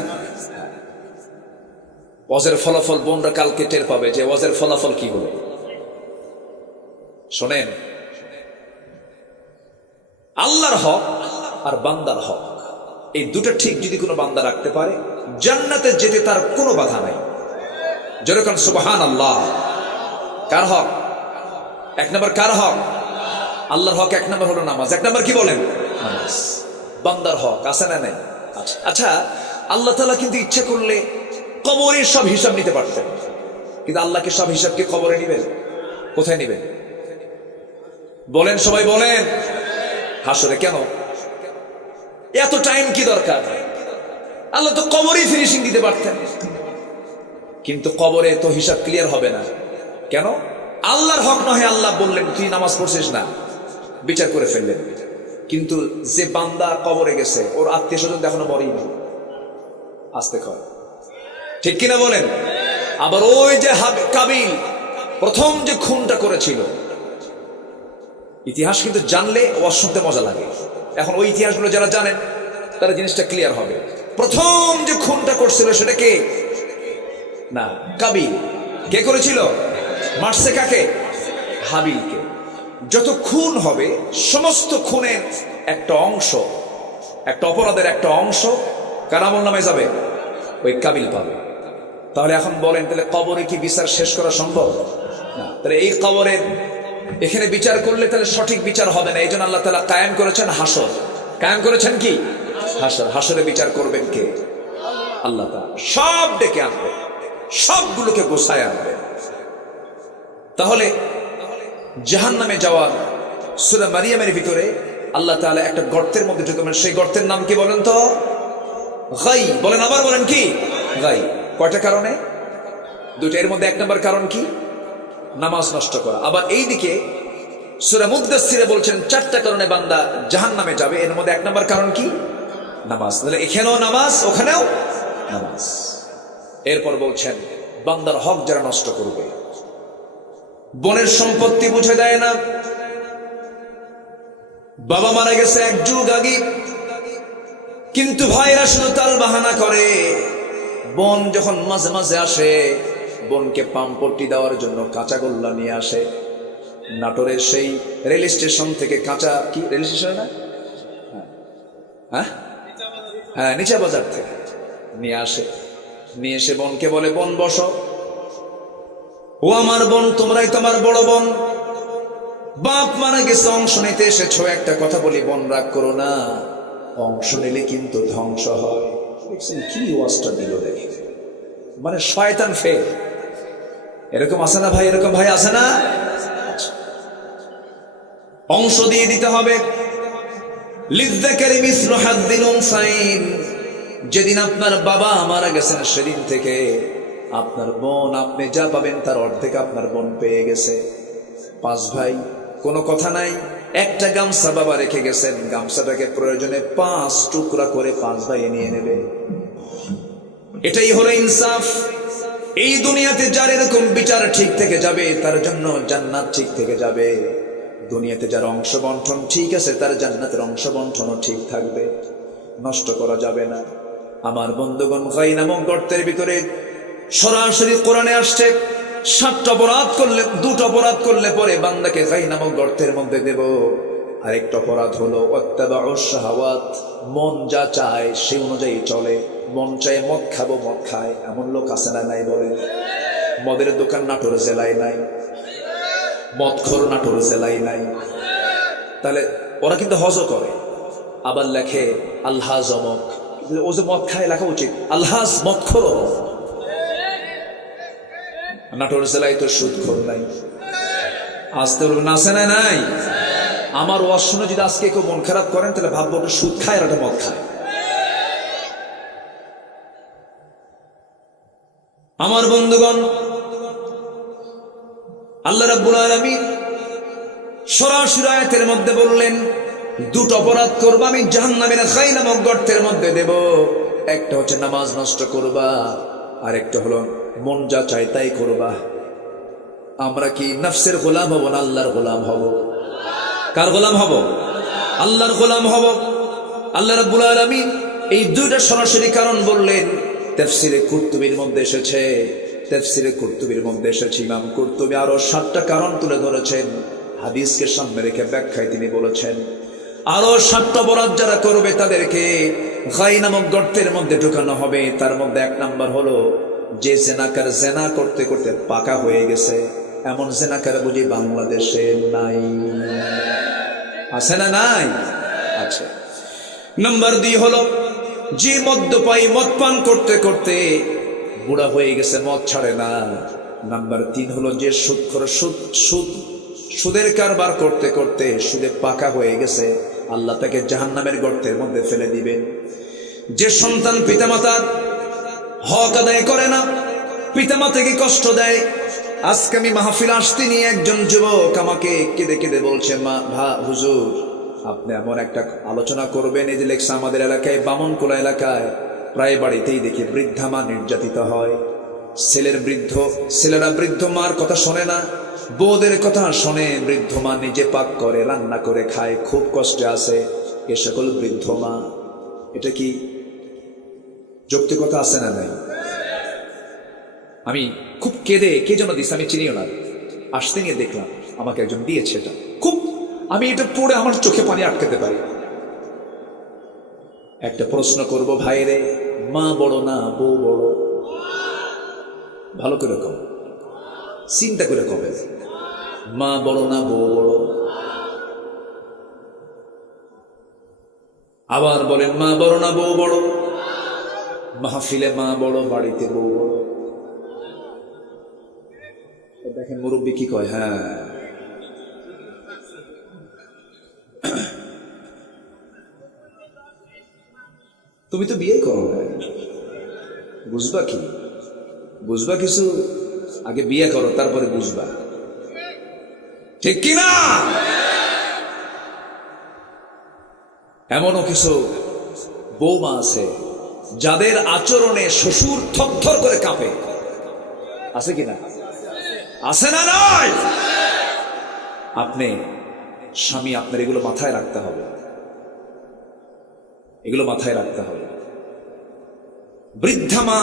ওয়াজের ফলাফল বোনরা কালকে টের পাবে যে ওয়াজের ফলাফল কি হলো। শোনেন, আল্লাহর হক আর বান্দার হক, এই 2টা ঠিক যদি কোনো বান্দা রাখতে পারে, জান্নাতে যেতে তার কোনো বাধা নাই। যেরকম সুবহানাল্লাহ। কার হক? 1 নাম্বার কার হক? আল্লাহর হক। 1 নাম্বার হলো নামাজ। 1 নাম্বার কি বলেন? নামাজ। বান্দার হক আছে না নাই? আচ্ছা, আল্লাহ তাআলা কিন্তু ইচ্ছা করলে কবরের সব হিসাব নিতে পারতেন, কিন্তু আল্লাহকে সব হিসাব কি কবরে নিবেন? কোথায় নিবেন বলেন? সবাই বলেন। হাসরে। কেন এত টাইম কি দরকার? আল্লাহ তো কবরেই ফিনিশিং দিতে পারতেন, কিন্তু কবরে তো হিসাব ক্লিয়ার হবে না। কেন? আল্লাহর হক নয়। আল্লাহ বললেন তুই নামাজ পড়ছিস না, বিচার করে ফেললেন। কিন্তু যে বান্দা কবরে গেছে, ওর আত্মীয় স্বজন এখনো মরেই না। আসতে হয়, ঠিক কিনা বলেন? আবার ওই যে কাবিল প্রথম যে খুনটা করেছিল, ইতিহাস কিন্তু জানলে ও শুনতে মজা লাগে। এখন ওই ইতিহাসগুলো যারা জানেন তারা জিনিসটা ক্লিয়ার হবে। প্রথম যে খুনটা করছিল সেটা কে? না, কাবিল। কে করেছিল? মারছে কাকে? হাবিলকে। যত খুন হবে, সমস্ত খুনের একটা অংশ, একটা অপরাধের একটা অংশ কার আমল নামে যাবে? ওই কাবিল পাবে। তাহলে এখন বলেন, তাহলে কবরে কি বিচার শেষ করা সম্ভব? না। তাহলে এই কবরের এখানে বিচার করলে তাহলে সঠিক বিচার হবে না। এই জন্য আল্লাহ তাআলা কায়েম করেছেন হাসর। কায়েম করেছেন কি? হাসর। হাসরে বিচার করবেন কে? আল্লাহ তাআলা। সব ডেকে আনবে, সবগুলোকে গোছায় আনবে। তাহলে জাহান্নামে যাওয়ার সূরা মারিয়ামের ভিতরে আল্লাহ তাআলা একটা গর্তের মধ্যে ঢুকাবেন। সেই গর্তের নাম কি বলেন তো? গাই। বলেন, আবার বলেন কি? গাই। কয়টা কারণে? 2টা। এর মধ্যে 1 নম্বর কারণ কি? নামাজ নষ্ট করা। আবার এইদিকে সূরা মুদ্দাসসিরে বলছেন 4টা কারণে বান্দা জাহান্নামে যাবে। এর মধ্যে 1 নম্বর কারণ কি? নামাজ। তাহলে এখানেও নামাজ, ওখানেও নামাজ। এরপর বলছেন বান্দার হক যারা নষ্ট করবে, বোনের সম্পত্তি বুঝে দেয় না, বাবা মারা গেছে 1 যুগ আগে, কিন্তু ভাইরা শুধু তাল বাহানা করে। বোন যখন মাঝে মাঝে আসে, বোনকে পাম্পটি দেওয়ার জন্য কাঁচা গোল্লা নিয়ে আসে। নাটোরের সেই রেল স্টেশন থেকে কাঁচা, কি রেল স্টেশন না, হ্যাঁ হ্যাঁ, নিচা বাজার থেকে নিয়ে আসে। নিয়ে এসে বোনকে বলে, বোন বসো। ও আমার বোন, তোমরাই তোমার বড় বোন, বাপ মারা গেছে, অংশ নিতে এসেছো। একটা কথা বলি, বোন রাগ করো না, অংশ নিলে কিন্তু ধ্বংস হয়। দেখছেন কি ওয়াজটা দিল দেখে, মানে শয়তান ফেল। এরকম আছে না ভাই? এরকম ভাই আছে না? অংশ দিয়ে দিতে হবে। লিযযাকারি মিসলু হাযযিল উনসায়াইন। যেদিন আপনার বাবা মারা গেছেন সেদিন থেকে আপনার বোন, আপনি যা পাবেন তার অর্ধেক আপনার বোন পেয়ে গেছে। 5 ভাই, কোনো কথা নাই। একটা গামছা বাবা রেখে গেছেন, গামছাটাকে প্রয়োজনে 5 টুকরা করে 5 ভাই নিয়ে নেবে। এটাই হলো ইনসাফ। এই দুনিয়াতে যার এরকম বিচার ঠিক থেকে যাবে তার জন্য জান্নাত ঠিক থেকে যাবে। দুনিয়াতে যার অংশ বন্টন ঠিক আছে তার জান্নাতের অংশ বন্টনও ঠিক থাকবে, নষ্ট করা যাবে না। আমার বন্ধুগণ, গাই নামক গর্তের ভিতরে সরাসরি কোরআনে আসছে 7টা অপরাধ করলে, 2টা অপরাধ করলে পরে বান্দাকে গাই নামক গর্তের মধ্যে দেব। আরেকটা অপরাধ হলো ওয়াত্তাবাউশ শাহাওয়াত। মন যা চায় সে অনুযায়ী চলে। মন চায় মদ খাবো, মদ খায়। এমন লোক আছে না নাই বলেন? মদের দোকান নাটোর জেলায় নাই, মদখোর নাটোর জেলায় নাই। তাহলে ওরা কিন্তু হজও করে, আবার লেখে আলহাজ অমক। ও যে মদ খায় লেখা উচিত আলহাজ মদখোর। নাটোর জেলায় তো সুদখোর নাই। আসতে বলবেন আছে না নাই? আমার ওয়াজ শুনে যদি আজকে কেউ মন খারাপ করেন তাহলে ভাববো ওটা সুদ খায় আর ওটা মদ খায়। আমার বন্ধুগণ, আল্লাহ রাব্বুল আলামিন সরাসরি আয়াতের মধ্যে বললেন 2টা অপরাধ করবা আমি জাহান্নামের খাই নামক গর্তের মধ্যে দেব। একটা হচ্ছে নামাজ নষ্ট করবা, আর একটা হলো মন যা চাই তাই করবা। আমরা কি নফসের গোলাম হব না আল্লাহর গোলাম হব? কার গোলাম হব? আল্লাহর গোলাম হব। আল্লাহ রাব্বুল আলামিন এই 2টা সরাসরি কারণ বললেন। তাফসীরে কুরতুবীর মধ্যে এসেছে, তাফসীরে কুরতুবীর মধ্যে এসেছে, ইমাম কুরতুবী আরো 7টা কারণ তুলে ধরেছেন। হাদিসকে সামনে রেখে ব্যাখ্যায় তিনি বলেছেন আরো 7টা অপরাধ যারা করবে তাদেরকে গাই নামক গর্তের মধ্যে ঢুকানো হবে। তার মধ্যে 1 নাম্বার হলো যে জেনাকার জেনা করতে করতে পাকা হয়ে গেছে। এমন জেনাকার বুঝি বাংলাদেশে নাই? আছে না নাই? আচ্ছা। নাম্বার 2 হলো যে মদ্যপায়ী, মদ পান করতে করতে বুড়া হয়ে গেছে, মদ ছাড়ে না। নাম্বার 3 হলো যে সুদখোর, সুদের কারবার করতে করতে সুদে পাকা হয়ে গেছে, আল্লাহ তাকে জাহান্নামের গর্তের মধ্যে ফেলে দিবেন। যে সন্তান পিতামাতার হক আদায় করে না, পিতামাতাকে কষ্ট দেয়। আজকে আমি মাহফিল আসতে নিয়ে একজন যুবক আমাকে কেঁদে কেঁদে বলছে, হুজুর আপনি এমন একটা আলোচনা করবেন। এই যে লেখছে আমাদের এলাকায়, বামনকোলা এলাকায় প্রায় বাড়িতেই দেখি বৃদ্ধা মা নির্যাতিত হয়। ছেলেরা বৃদ্ধ মার কথা শোনে না, বউদের কথা শোনে। বৃদ্ধ মা নিজে পাক করে, রান্না করে খায়, খুব কষ্টে আছে এ সকল বৃদ্ধ মা। এটা কি যৌক্তিকতা আছে না নাই? আমি খুব কেঁদে, কে যেন দিচ্ছে আমি চিনিও না, আসতে নিয়ে দেখলাম আমাকে একজন দিয়েছে। এটা খুব, আমি এটা পড়ে আমার চোখে পানি আটকাতে পারি। একটা প্রশ্ন করব ভাইরে, মা বড় না বউ বড়? ভালো করে কম, চিন্তা করে কবে, মা বড় না বউ বড়? আবার বলেন মা বড় না বউ বড়? মাহফিলে মা বড়, বাড়িতে বউ বড়। দেখেন মুরব্বী কি কয়, হ্যাঁ তুমি তো বিয়ে করো না, বুঝবা কি? বুঝবা কিছু? আগে বিয়ে করো তারপরে বুঝবা, ঠিক কিনা? এমনও কিছু বৌমা আছে যাদের আচরণে শ্বশুর থরথর করে কাঁপে। আছে কিনা? আছে না নয়? আপনি স্বামী, আপনার এগুলো মাথায় রাখতে হবে। এগুলো মাথায় রাখতে হবে। বৃদ্ধা মা,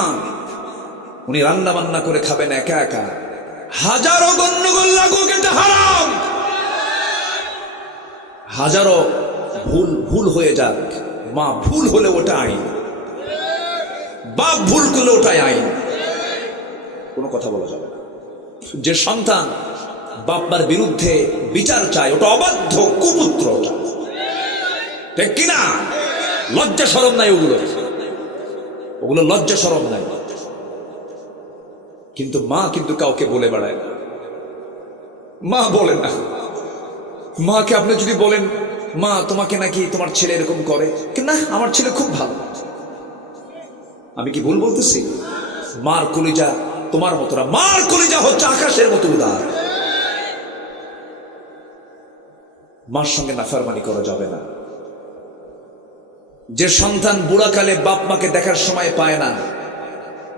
উনি রান্না বান্না করে খাবেন একা একা, হাজারো গন্ডগোল লাগুক, এটা হারাম। হাজারো ভুল হয়ে যাক, মা ভুল হলে ওটা আইন, বাপ ভুল করলে ওটাই আইন, কোনো কথা বলা যাবে না। যে সন্তান বাপমার বিরুদ্ধে বিচার চায় ওটা অবাধ্য, কুপুত্র, ঠিক কিনা? লজ্জা শরম নাই ওগুলো লজ্জা শরম নাই। কিন্তু মা কিন্তু কাউকে বলে বেড়ায় না, মা বলে না। মাকে আপনি যদি বলেন, মা তোমাকে নাকি তোমার ছেলে এরকম করে, না আমার ছেলে খুব ভালো, আমি কি ভুল বলতেছি? মার কলিজা তোমার মতো না, মার কলিজা হচ্ছে আকাশের মতো উদার। মার সঙ্গে নাফরমানি করা যাবে না। যে সন্তান বুড়াকালে বাপ মাকে দেখার সময় পায় না,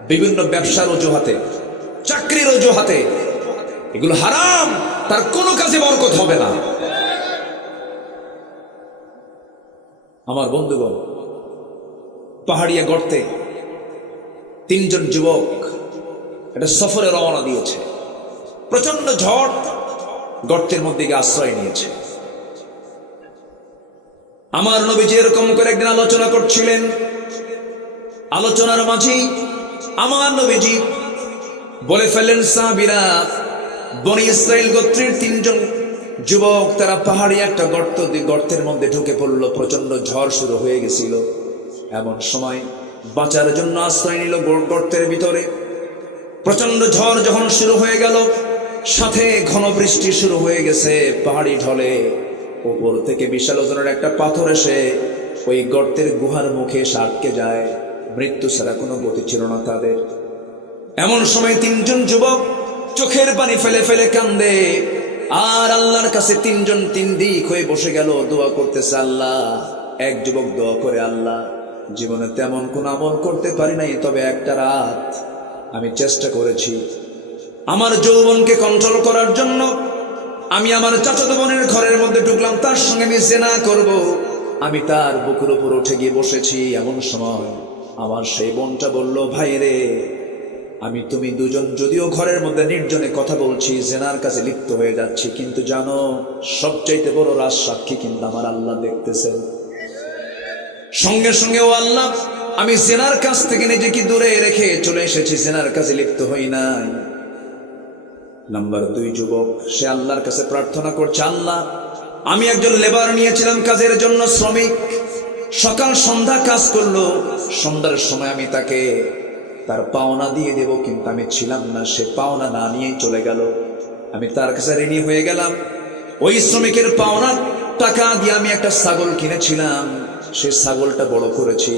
বিভিন্ন ব্যবসার অজুহাতে, চাকরির অজুহাতে, এগুলো হারাম, তার কোনো কাজে বরকত হবে না। আমার বন্ধুগণ, পাহাড়িয়া গর্তে তিনজন যুবক একটা সফরে রওনা দিয়েছে। প্রচন্ড ঝড়, গর্তের মধ্যে গিয়ে আশ্রয় নিয়েছে। আমার নবীজি এরকম করে একদিন আলোচনা করছিলেন। আলোচনার মাঝে আমার নবীজি বলে ফেললেন, সাহাবীরা, বনি ইসরাইল গোত্রের তিনজন যুবক তারা পাহাড়ি একটা গর্তের মধ্যে ঢুকে পড়লো। প্রচন্ড ঝড় শুরু হয়ে গেছিল। এমন সময় বাঁচার জন্য আশ্রয় নিল গর্তের ভিতরে। প্রচন্ড ঝড় যখন শুরু হয়ে গেল, সাথে ঘন বৃষ্টি শুরু হয়ে গেছে। পাহাড়ি ঢলে উপর থেকে বিশাল ওজনের একটা পাথর এসে ওই গর্তের গুহার মুখে এসে আটকে যায়। মৃত্যু ছাড়া কোনো গতি ছিল না তাদের। এমন সময় তিনজন যুবক চোখের পানি ফেলে ফেলে কান্দে, আর আল্লাহর কাছে তিনজন তিন দিক হয়ে বসে গেল, দোয়া করতেছে। আল্লাহ, এক যুবক দোয়া করে, আল্লাহ, জীবনে তেমন কোন আমল করতে পারি নাই, তবে একটা রাত আমি চেষ্টা করেছি আমার যৌবনকে কন্ট্রোল করার জন্য। আমি আমার চাচাতো বোনের ঘরের মধ্যে ঢুকলাম, তার সঙ্গে আমি জেনা করব। আমি তার বুকের উপর উঠে গিয়ে বসেছি। এমন সময় আমার সেই বোনটা বলল, ভাই রে, আমি তুমি দুজন যদিও ঘরের মধ্যে নির্জনে কথা বলছি, জেনার কাছে লিপ্ত হয়ে যাচ্ছি, কিন্তু জানো সবচাইতে বড় রাজ সাক্ষী কিন্তু আমার আল্লাহ দেখতেছেন। সঙ্গে সঙ্গে, ও আল্লাহ, আমি জেনার কাছ থেকে নিজেকে দূরে রেখে চলে এসেছি, জেনার কাছে লিপ্ত হই নাই। নাম্বার 2 যুবক, সে আল্লাহর কাছে প্রার্থনা করছে, আল্লাহ, আমি একজন লেবার নিয়েছিলাম কাজের জন্য, শ্রমিক, সকাল সন্ধ্যা কাজ করলো। সন্ধ্যার সময় আমি তাকে তার পাওনা দিয়ে দেব, কিন্তু আমি ছিলাম না, সে পাওনা না নিয়েই চলে গেল। আমি তার কাছে ঋণী হয়ে গেলাম। ওই শ্রমিকের পাওনা টাকা দিয়ে আমি একটা ছাগল কিনেছিলাম, সে ছাগলটা বড় করেছি,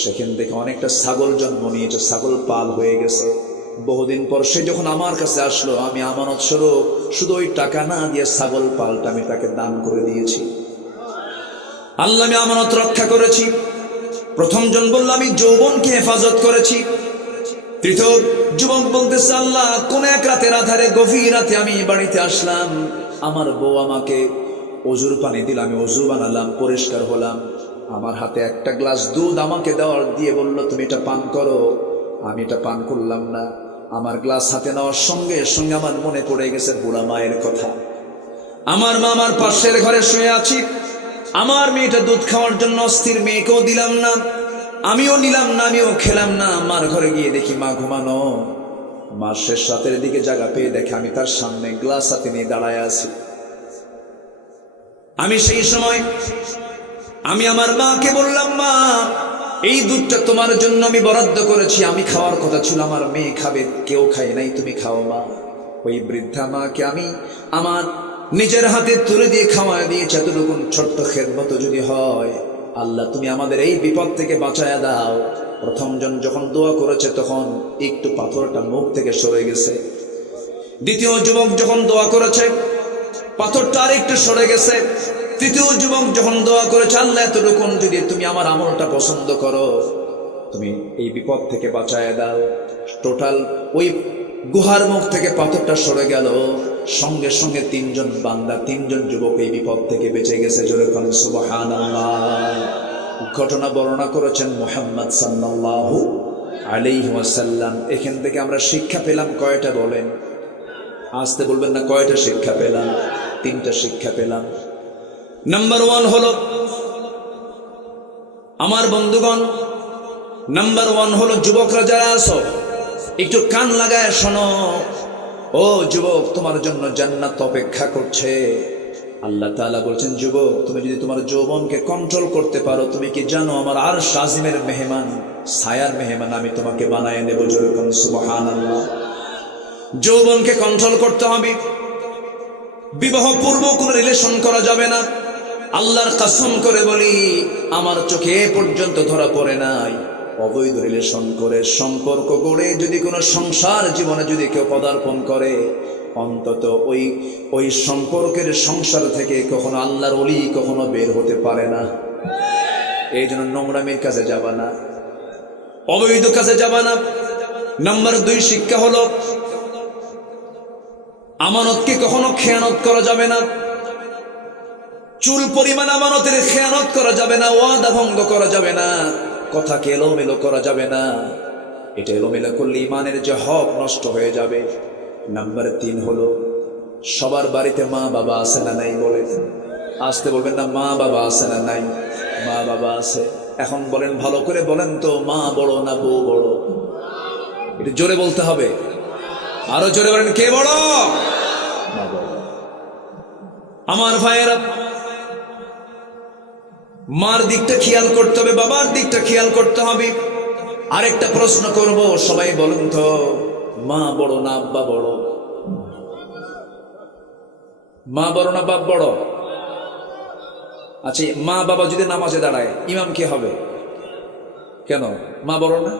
সেখান থেকে অনেকটা ছাগল জন্ম নিয়েছে, ছাগল পাল হয়ে গেছে। বহুদিন পর সে যখন আমার কাছে আসলো, আমি আমানত স্বরূপ শুধু ওই টাকা না দিয়ে ছাগল পালটা আমি তাকে দান করে দিয়েছি। আল্লাহ, আমি আমানত রক্ষা করেছি। প্রথম জন বলল, আমি যৌবনকে হেফাজত করেছি। তৃতীয় যুবক বলতেছে, আল্লাহ, কোন এক রাতের আধারে গভীর রাতে আমি বাড়িতে আসলাম, আমার বউ আমাকে অজুর পানি দিল, আমি অজু বানালাম, পরিষ্কার হলাম। আমার হাতে একটা গ্লাস দুধ আমাকে দেওয়ার দিয়ে বলল, তুমি এটা পান করো। আমি এটা পান করলাম না। আমার গ্লাস হাতে নেওয়ার সঙ্গে সঙ্গে আমার মনে পড়ে গেছে বুড়া মায়ের কথা। আমার মা আমার পাশের ঘরে শুয়ে আছি, আমার মেয়েটা দুধ খাওয়ার জন্য অস্থির, মেয়েকেও দিলাম না, আমিও নিলাম না, আমিও খেলাম না। মার ঘরে গিয়ে দেখি মা ঘুমানো। মা শেষ রাতের দিকে জায়গা পেয়ে দেখে আমি তার সামনে গ্লাস হাতে নিয়ে দাঁড়ায় আছি। আমি সেই সময় আমি আমার মাকে বললাম, মা, এই দুধটা তোমার জন্য আমি বরাদ্দ করেছি, আমি খাওয়ার কথা ছিল, আমার মেয়ে খাবে, কেউ খায় নাই, তুমি খাও মা। ওই বৃদ্ধা মাকে আমি আমার নিজের হাতে তুলে দিয়ে খাওয়া দিয়েছি। এতটুকু ছোট্ট খেদমত যদি হয়, আল্লাহ, তুমি আমাদের এই বিপদ থেকে বাঁচায়া দাও। প্রথম জন যখন দোয়া করেছে, তখন একটু পাথরটা মুখ থেকে সরে গেছে। দ্বিতীয় যুবক যখন দোয়া করেছে, পাথরটা আর একটু সরে গেছে। তৃতীয় যুবক যখন দোয়া করেছে, আল্লাহ, এতটুকু যদি তুমি আমার আমলটা পছন্দ করো, তুমি এই বিপদ থেকে বাঁচায় দাও। টোটাল ওই গুহার মুখ থেকে পাথরটা সরে গেল। সঙ্গে সঙ্গে তিনজন বান্দা, তিনজন যুবক এই বিপদ থেকে বেঁচে গেছে। জোরে বলেন সুবহানাল্লাহ। ঘটনা বর্ণনা করেছেন মুহাম্মদ সাল্লাল্লাহু আলাইহি ওয়াসাল্লাম। এখান থেকে আমরা শিক্ষা পেলাম কয়টা বলেন? আসতে বলবেন না, কয়টা শিক্ষা পেলাম? তিনটা শিক্ষা পেলাম। নাম্বার 1 হলো, আমার বন্ধুগণ, নাম্বার 1 হলো, যুবকরা যারা আছো একটু কান লাগায় শোনো। ও যুবক, তোমার জন্য জান্নাত অপেক্ষা করছে। আল্লাহ তাআলা বলছেন, যুবক তুমি যদি তোমার যৌবনকে কন্ট্রোল করতে পারো, তুমি কি জানো আমার আরশ আজিমের মেহমান, ছায়ার মেহমান আমি তোমাকে বানায় নেব। জোরে বলুন সুবহানাল্লাহ। যৌবনকে কন্ট্রোল করতে হবে। বিবাহ পূর্ব কোনো রিলেশন করা যাবে না। আল্লাহর কসম করে বলি, আমার চোখে এ পর্যন্ত ধরা পড়ে নাই অবৈধ রিলেশন করে সম্পর্ক গড়ে যদি কোনো সংসার জীবনে যদি কেউ পদার্পণ করে, অন্তত ওই সম্পর্কের সংসার থেকে কখনো আল্লাহর ওলি কখনো বের হতে পারে না। এই জন্য নোংরামির কাছে যাবা না, অবৈধ কাছে যাবা না। নাম্বার 2 শিক্ষা হলো, আমানতকে কখনো খেয়ানত করা যাবে না। চুল পরিমাণ আমানতের খেয়ানত করা যাবে না, ওয়াদা ভঙ্গ করা যাবে না, কথাকে এলোমেলো করা যাবে না। এটা এলোমেলো করলে ইমানের যে হক নষ্ট হয়ে যাবে। নাম্বার 3 হলো, সবার বাড়িতে মা বাবা আছে না নাই? বলেন, আসতে বলবেন না, মা বাবা আছে না নাই? মা বাবা আছে। এখন বলেন, ভালো করে বলেন তো, মা বড় না বউ বড়? এটা জোরে বলতে হবে, আরো জোরে বলেন, কে বড়? মা বড়। আমার ভাইয়েরা, মার দিকটা খেয়াল করতে হবে, বাবার দিকটা খেয়াল করতে হবে। আরেকটা প্রশ্ন করব, সবাই বলুন তো, মা বড় না আব্বা বড়? মা বড় না বাপ বড়? আচ্ছা, মা বাবা যদি নামাজে দাঁড়ায়, ইমাম কে হবে? কেন মা বড় না?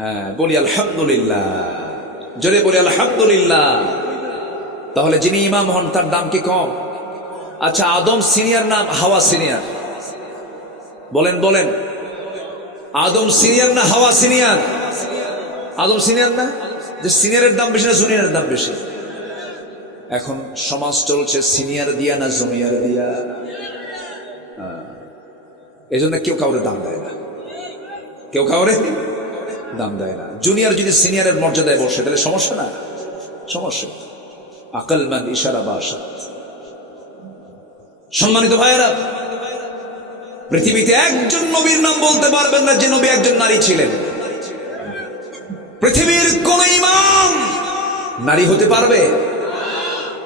হ্যাঁ, বলি আলহামদুলিল্লাহ, জোরে বলি আলহামদুলিল্লাহ। তাহলে যিনি ইমাম হন তার দাম কি কম? আচ্ছা, আদম সিনিয়র না হাওয়া সিনিয়র? বলেন বলেন, আদম সিনিয়র না হাওয়া সিনিয়র? আদম সিনিয়র না? যে সিনিয়রের দাম বেশি না জুনিয়রের দাম বেশি? এখন সমাজ চলছে সিনিয়র দিয়া না জুনিয়র দিয়া। এই জন্য কেউ কাউরে দাম দেয় না, কেউ কাউরে দাম দেয় না। জুনিয়র যদি সিনিয়রের মর্যাদায় বসে তাহলে সমস্যা না? সমস্যা। আকলমান ইশারা বাসা। সম্মানিত ভাইয়েরা, পৃথিবীতে একজন নবীর নাম বলতে পারবেন না যে নবী একজন নারী ছিলেন। পৃথিবীর কোন ইমাম নারী হতে পারবে?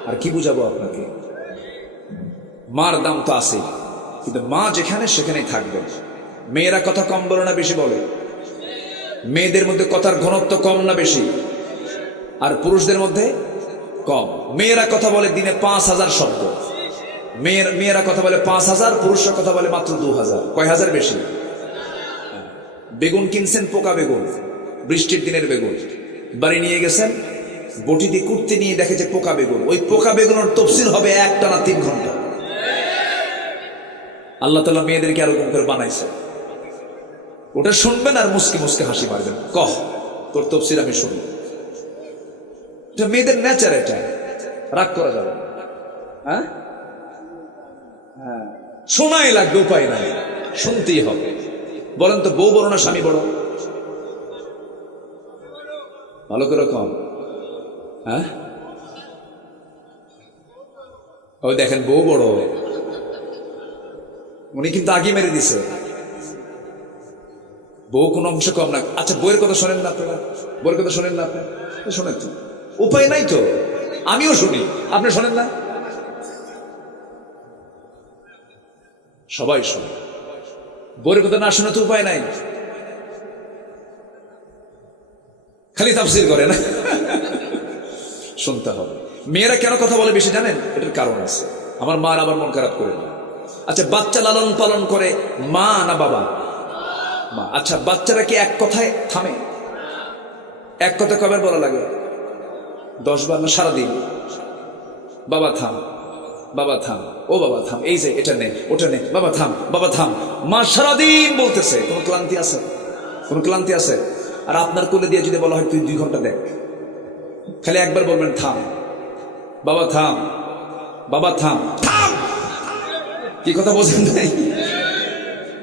আর কি বুঝাবো আপনাকে? মার দাম তো আছে, কিন্তু মা যেখানে সেখানেই থাকবে। মেয়েরা কথা কম বলে না বেশি বলে? মেয়েদের মধ্যে কথার ঘনত্ব কম না বেশি? আর পুরুষদের মধ্যে কম। মেয়েরা কথা বলে দিনে 5000 শব্দ, মেয়েরা কথা বলে 5000, পুরুষরা কথা বলে মাত্র 2000। কয় হাজার বেশি? বেগুন কিনছেন, পোকা বেগুন, বৃষ্টির দিনের বেগুন, বাড়ি নিয়ে গেছেন, বটি দিয়ে কুটতে নিয়ে দেখে যে পোকা বেগুন। ওই পোকা বেগুনের তফসির হবে একটানা 3 ঘন্টা। আল্লাহ তাআলা মেয়েদেরকে এরকম করে বানাইছে। ওটা শুনবেন আর মুসকি মুসকি হাসি মারবেন, কহ তোর তফসির আমি শুনবো। এটা মেয়েদের নেচার, এটা রাগ করা যাবে না। হ্যাঁ, শোনাই লাগবে, উপায় নাই, শুনতেই হবে। বলেন তো, বউ বড় না স্বামী বড়? ভালো করে কম। হ্যাঁ, ওই দেখেন বউ বড়, উনি কিন্তু আগে মেরে দিছে। বউ কোন অংশ কম না। আচ্ছা, বইয়ের কথা শোনেন না আপনারা? বইয়ের কথা শোনেন না আপনার? শোনেন তো, উপায় নাই তো। আমিও শুনি, আপনি শোনেন না? সবাই শোনে। বইয়ের কথা না শুনে তো উপায় নাই, খালি তাফসীর করে না। শুনতে হবে। মেয়েরা কেন কথা বলে বেশি জানেন? এটার কারণ আছে। আমার মার আবার মন খারাপ করে না। আচ্ছা, বাচ্চা লালন পালন করে মা না বাবা? মা। আচ্ছা, বাচ্চারা কি এক কথায় থামে? এক কথা কবার বলা লাগে? 10 বার না সারাদিন? বাবা থাম, বাবা থাম, ও বাবা থাম, এই যে এটা নে ওটা নে, বাবা থাম, বাবা থাম। মা সারাদিন বলতেছে, কোনো ক্লান্তি আছে? কোনো ক্লান্তি আছে? আর আপনার কোলে দিয়ে যদি বলা হয় তুই 2 ঘন্টা দেখ, খালি একবার বলবেন থাম, বাবা থাম, বাবা থাম, থাম। কি কথা বোঝেন নাই?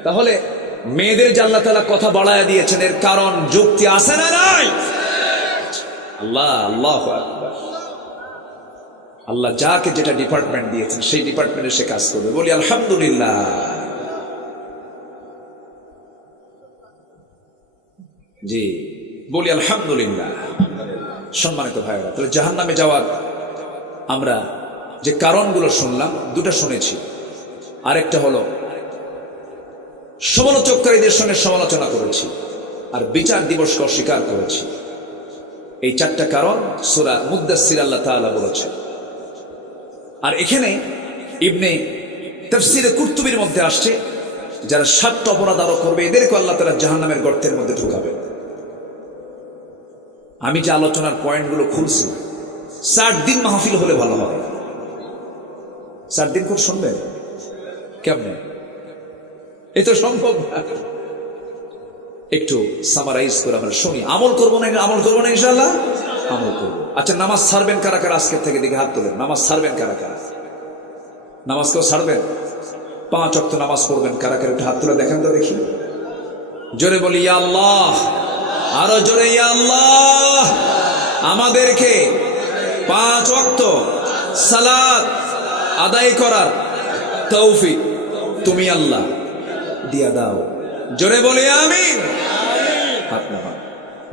তাহলে মেয়েদের যে আল্লাহ তাআলা কথা বাড়ায় দিয়েছেন এর কারণ যুক্তি আছে না নাই? আল্লাহ আল্লাহু আকবার। আল্লাহ যাকে যেটা ডিপার্টমেন্ট দিয়েছেন সেই ডিপার্টমেন্টে সে কাজ করবে। বলি আলহামদুলিল্লাহ। জি বলি আলহামদুলিল্লাহ। সম্মানিত ভাইরা, তাহলে জাহান্নামে যাওয়ার আমরা যে কারণগুলো শুনলাম, দুটো শুনেছি। আরেকটা হলো সমালোচককারীদের সঙ্গে সমালোচনা করেছি, আর বিচার দিবসকে অস্বীকার করেছি। এই চারটা কারণ সূরা মুদ্দাসসির আল্লাহ তাআলা বলেছেন। আর এখানে ইবনে তাফসীরে কুরতুবীর মধ্যে আসছে, যারা 7টা অপরাধ আরো করবে এদেরকে আল্লাহ তাআলা জাহান্নামের গর্তের মধ্যে ঢুকাবে। আমি যে আলোচনার পয়েন্টগুলো খুলছি, 60 দিন মাহফিল হলে ভালো হবে। 60 দিন খুব শুনবেন কেমনে? এ তো সম্ভব না। একটু সামারাইজ করে আমরা শুনি। আমল করবো না ইনশাআল্লাহ? আমল করবো। আচ্ছা, নামাজ ছাড়বেন কারা কারা? আজকের থেকে দিকে হাত তোলেন। নামাজ ছাড়বেন কারা কারা? নামাজ কেউ ছাড়বেন? 5 ওয়াক্ত নামাজ পড়বেন কারা কারা? একটু হাত তুলে দেখেন তো দেখি। জোরে বলি ইয়া আল্লাহ। আরো জোরে ইয়া আল্লাহ। আমাদেরকে 5 ওয়াক্ত সালাত আদায় করার তৌফিক তুমি আল্লাহ দিয়া দাও। জোরে বলি আমিন। হাত নামান।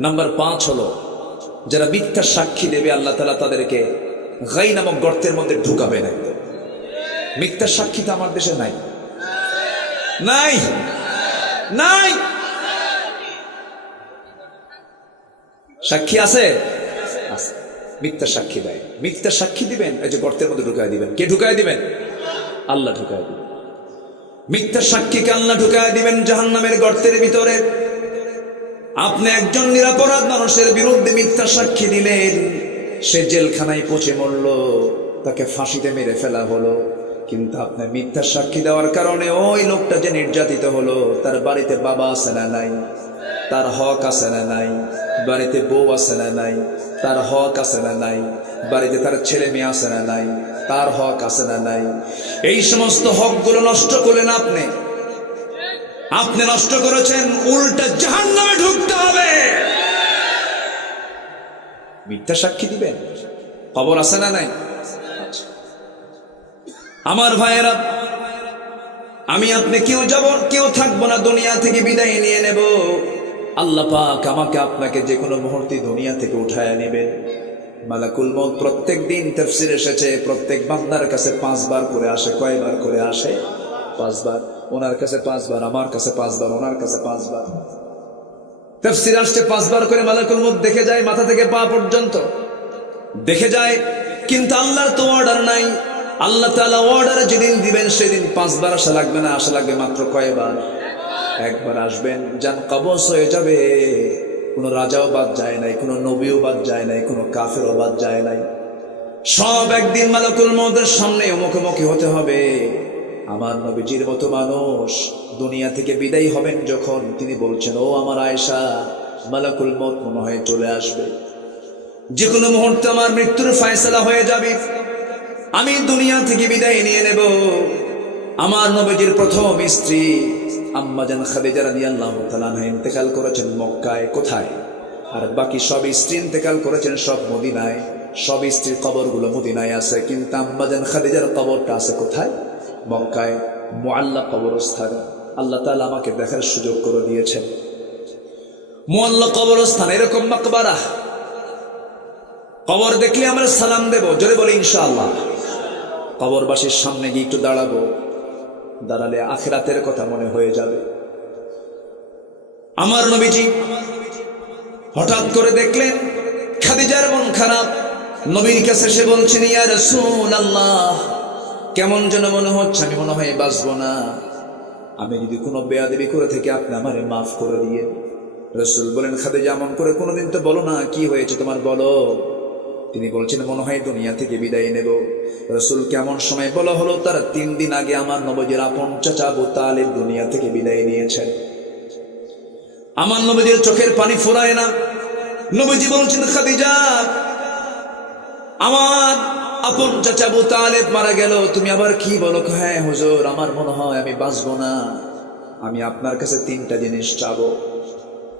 নাম্বার 5 হলো, যারা মিথ্যা সাক্ষী দেবে আল্লাহ তাআলা তাদেরকে গাই নামক গর্তের মধ্যে ঢুকাবে না। মিথ্যা সাক্ষী তো আমার দেশে নাই, নাই নাই। সাক্ষী আছে? আছে। মিথ্যা সাক্ষী দেয়। মিথ্যা সাক্ষী দিবেন, এই যে গর্তের মধ্যে ঢুকায় দিবেন। কে ঢুকায় দিবেন? আল্লাহ ঢুকায় দিবেন। মিথ্যা সাক্ষীকে আল্লাহ ঢুকায় দিবেন জাহান্নামের গর্তের ভিতরে। আপনি একজন নিরপরাধ মানুষের বিরুদ্ধে মিথ্যা সাক্ষী দিলেন, সে জেলখানায় পচে মরল, তাকে ফাঁসিতে মেরে ফেলা হলো। কিন্তু আপনি মিথ্যা সাক্ষী দেওয়ার কারণে ওই লোকটা যে নির্যাতিত হলো, তার বাড়িতে বাবা আছে না নাই? তার হক আছে না নাই? বাড়িতে বউ আছে না নাই? তার হক আছে না নাই? বাড়িতে তার ছেলে মেয়ে আছে না নাই? তার হক আছে না নাই? এই সমস্ত হকগুলো নষ্ট করলেন আপনি। আপনি নষ্ট করেছেন, উল্টা জাহান্নামে ঢুকতে হবে। মিথ্যা সাক্ষী দিবেন, খবর আছে না নাই? আমার ভাইয়েরা, আমি আপনি কেউ থাকবো না, দুনিয়া থেকে বিদায় নিয়ে নেব। আল্লাহ পাক আমাকে আপনাকে যে কোনো মুহূর্তে দুনিয়া থেকে উঠায় নেবেন। মালাকুল মউত প্রত্যেক দিন তাফসীর এসেছে, প্রত্যেক বান্দার কাছে 5 বার করে আসে। কয়বার করে আসে? 5 বার। ওনার কাছে 5 বার, আমার কাছে 5 বার, ওনার কাছে 5 বার। তাফসীর আসছে 5 বার করে মালাকুল মউত দেখে যায়, মাথা থেকে পা পর্যন্ত দেখে যায়। কিন্তু আল্লাহর তো অর্ডার নাই। আল্লাহ তাআলা অর্ডার যেদিন দিবেন সেদিন 5 বার আসা লাগবে না, আসা লাগবে মাত্র কয়বার? একবার আসবেন, জান কবজ হয়ে যাবে। কোনো রাজাও বাদ যায় নাই, কোনো নবীও বাদ যায় নাই, কোনো কাফেরও বাদ যায় নাই। সব একদিন মালাকুল মউতের সামনে মুখোমুখি হতে হবে। আমার নবীজির মতো মানুষ দুনিয়া থেকে বিদায় হবেন যখন, তিনি বলছেন, ও আমার আয়েশা, মালাকুল মউত মনে হয় চলে আসবে। যে কোনো মুহূর্তে আমার মৃত্যুর ফয়সালা হয়ে যাবে, আমি দুনিয়া থেকে বিদায় নিয়ে নেব। আমার নবীজির প্রথম স্ত্রী আম্মা জান খাদিজা রাদিয়াল্লাহু তাআলা আনহা ইন্তেকাল করেছেন মক্কায়। কোথায়? আর বাকি সব স্ত্রী ইন্তেকাল করেছেন সব মদিনায়। সব স্ত্রীর কবরগুলো মদিনায় আছে, কিন্তু আম্মা জান খাদিজার কবরটা আছে কোথায়? মক্কায়, মুআল্লা কবরস্থান। আল্লাহ তাআলা আমাকে দেখার সুযোগ করে দিয়েছেন। মুআল্লা কবরস্থান, এরকম মাকবারা, কবর দেখলে আমরা সালাম দেব। জোরে বলি ইনশাআল্লাহ। কবরবাসীর সামনে গিয়ে একটু দাঁড়াবো, দাঁড়ালে আখিরাতের কথা মনে হয়ে যাবে। আমার নবীজি হঠাৎ করে দেখলেন খাদিজার মন খারাপ। নবীর কাছে সে বলছেন, ইয়া রাসূলুল্লাহ, কেমন যেন মনে হচ্ছে, আমি মনে হয় বাঁচবো না। আমি যদি কোনো বেয়াদবি করে থেকে আপনি আমারে মাফ করে দিয়ে। রাসূল বলেন, খাদিজা এমন করে কোনোদিন তো বলো না, কি হয়েছে তোমার বলো। তিনি বলছেন, মনে হয় দুনিয়া থেকে বিদায় নেব। রাসূল কেমন সময় বলা হলো, তার 3 দিন আগে আমার নবীর আপন চাচা আবু তালিব দুনিয়া থেকে বিদায় নিয়েছেন। আমার নবীর চোখের পানি ফুরায় না। নবীজি বলছেন, খাদিজা, আমার আপন চাচা আবু তালিব মারা গেল, তুমি আবার কি বলো? হ্যাঁ হুজুর, আমার মনে হয় আমি বাঁচবো না। আমি আপনার কাছে তিনটা জিনিস চাবো।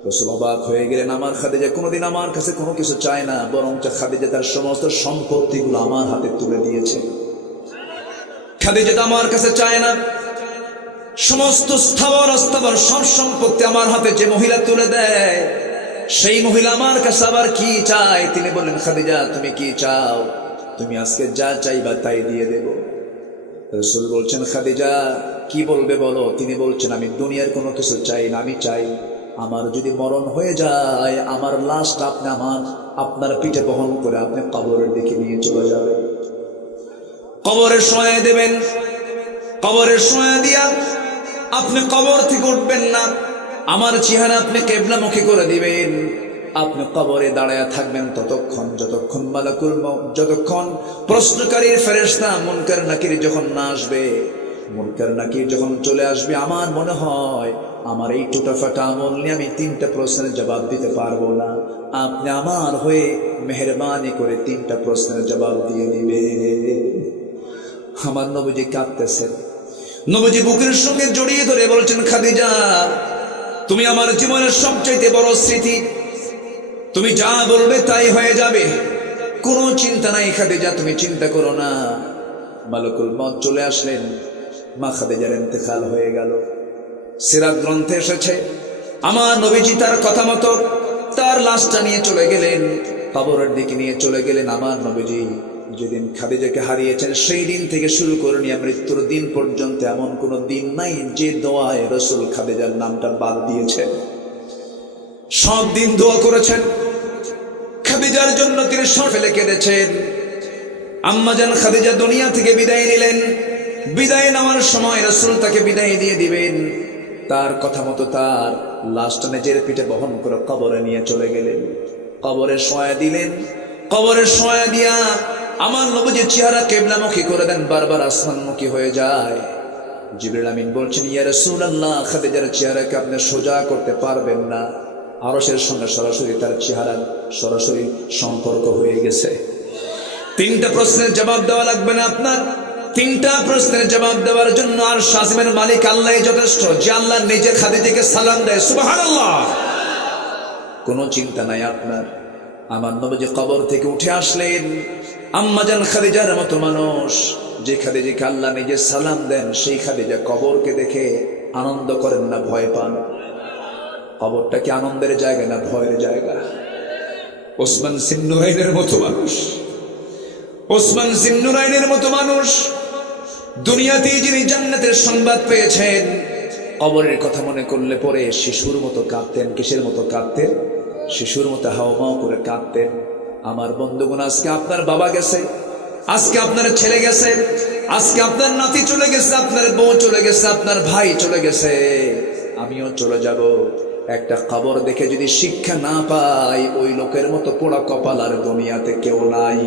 রাসূল অবাক হয়ে গেলেন, আমার খাদিজা কোনোদিন আমার কাছে কোনো কিছু চায় না, বরঞ্চ খাদিজা তার সমস্ত সম্পত্তিগুলো আমার হাতে তুলে দিয়েছে। খাদিজা তো আমার কাছে চায় না, সমস্ত স্থাবর অস্থাবর সব সম্পত্তি আমার হাতে যে মহিলা তুলে দেয়, সেই মহিলা আমার কাছে আবার কি চায়? তিনি বললেন, খাদিজা তুমি কি চাও? তুমি আজকে যা চাইবা তাই দিয়ে দেব। রাসূল বলছেন, খাদিজা কি বলবে বলো? তিনি বলছেন, আমি দুনিয়ার কোনো কিছু চাই না, আমি চাই আমার যদি মরণ হয়ে যায়, আমার লাশটা আপনি আপনার পিঠে বহন করে আপনি কবরের দিকে নিয়ে চলে যাবেন, কবরের শোয়া দেবেন। কবরের শোয়া দিয়া আপনি কবর থেকে উঠবেন না, আমার চেহারা আপনি কিবলামুখী করে দিবেন। আপনি কবরে দাঁড়ায় থাকবেন ততক্ষণ যতক্ষণ মালাকুল মউত, যতক্ষণ প্রশ্নকারীর ফেরেশতা মুনকার নাকির যখন না আসবে। মুনকার নাকির যখন চলে আসবে, আমার মনে হয় আমার এই টুটাফাটা আমল নিয়ে আমি তিনটা প্রশ্নের জবাব দিতে পারবো না। আপনি আমার হয়ে মেহেরবানি করে তিনটা প্রশ্নের জবাব দিয়ে দিবে। আমার নবীজি কাঁদতেছেন, নবীজি বুকের সঙ্গে জড়িয়ে ধরে বলছেন, খাদিজা তুমি আমার জীবনের সবচাইতে বড় স্মৃতি, তুমি যা বলবে তাই হয়ে যাবে, কোনো চিন্তা নাই খাদিজা, তুমি চিন্তা করো না। মালাকুল মউত চলে আসলেন, মা খাদিজার ইন্তেকাল হয়ে গেল। সিরাত গ্রন্থে এসেছে, আমার নবীজি তার কথা মতো তার লাশটা নিয়ে চলে গেলেন, কবরের দিকে নিয়ে চলে গেলেন। আমার নবীজি যেদিন খাদিজাকে হারিয়েছেন, সেই দিন থেকে শুরু করে নিয়ে মৃত্যুর দিন পর্যন্ত এমন কোনো দিন নাই যে দোয়ায় রাসূল খাদিজার নামটা বাদ দিয়েছেন। সব দিন দোয়া করেছেন খাদিজার জন্য, তিনি সব ফেলে কেঁদেছেন। আম্মাজান খাদিজা দুনিয়া থেকে বিদায় নিলেন, বিদায় নেওয়ার সময় রাসূল তাকে বিদায় দিয়ে দিবেন। তার কথা মতো তার লাশটা নিজের পিঠে বহন করে কবরে নিয়ে চলে গেলেন, কবরে শোয়া দিলেন। কবরে শোয়া দিয়া আমার নবীজির চেহারা কিবলামুখী করে দেন, বারবার আসমানমুখী হয়ে যায়। জিবরিল আমিন বলছেন, ইয়া রাসূলুল্লাহ, খাদিজার চেহারাকে আপনি সোজা করতে পারবেন না, আরশের সঙ্গে সরাসরি তার চেহারার সরাসরি সম্পর্ক হয়ে গেছে। তিনটা প্রশ্নের জবাব দেওয়া লাগবে না আপনার, তিনটা প্রশ্নের জবাব দেওয়ার জন্য আরশ আজিমের মালিক আল্লাহই যথেষ্ট, যে আল্লাহ নিজে খাদিজাকে সালাম দেয়। সুবহানাল্লাহ, কোনো চিন্তা নাই আপনার। আমার নবীজি কবর থেকে উঠে আসলেন, আম্মাজান খাদিজার মতো মানুষ, যে খাদিজাকে আল্লাহ নিজে সালাম দেন, সেই খাদিজা কবরকে দেখে আনন্দ করেন না ভয় পান? কবরটা কি আনন্দের জায়গা না ভয়ের জায়গা? ওসমান জিন্নুরাইনের মতো মানুষ, ওসমান জিন্নুরাইনের মতো মানুষ, দুনিয়াতেই যিনি জান্নাতের সংবাদ পেয়েছেন, কবরের কথা মনে করলে পরে শিশুর মতো কাঁদতেন। কিসের মতো কাঁদতেন? শিশুর মতো হাওমাও করে কাঁদতেন। আমার বন্ধুগণ, আজকে আপনার বাবা গেছে, আজকে আপনার ছেলে গেছে, আজকে আপনার নাতি চলে গেছে, আপনার বউ চলে গেছে, আপনার ভাই চলে গেছে, আমিও চলে যাব। একটা কবর দেখে যদি শিক্ষা না পাই, ওই লোকের মতো পোড়া কপাল আর দুনিয়াতে কেউ নাই।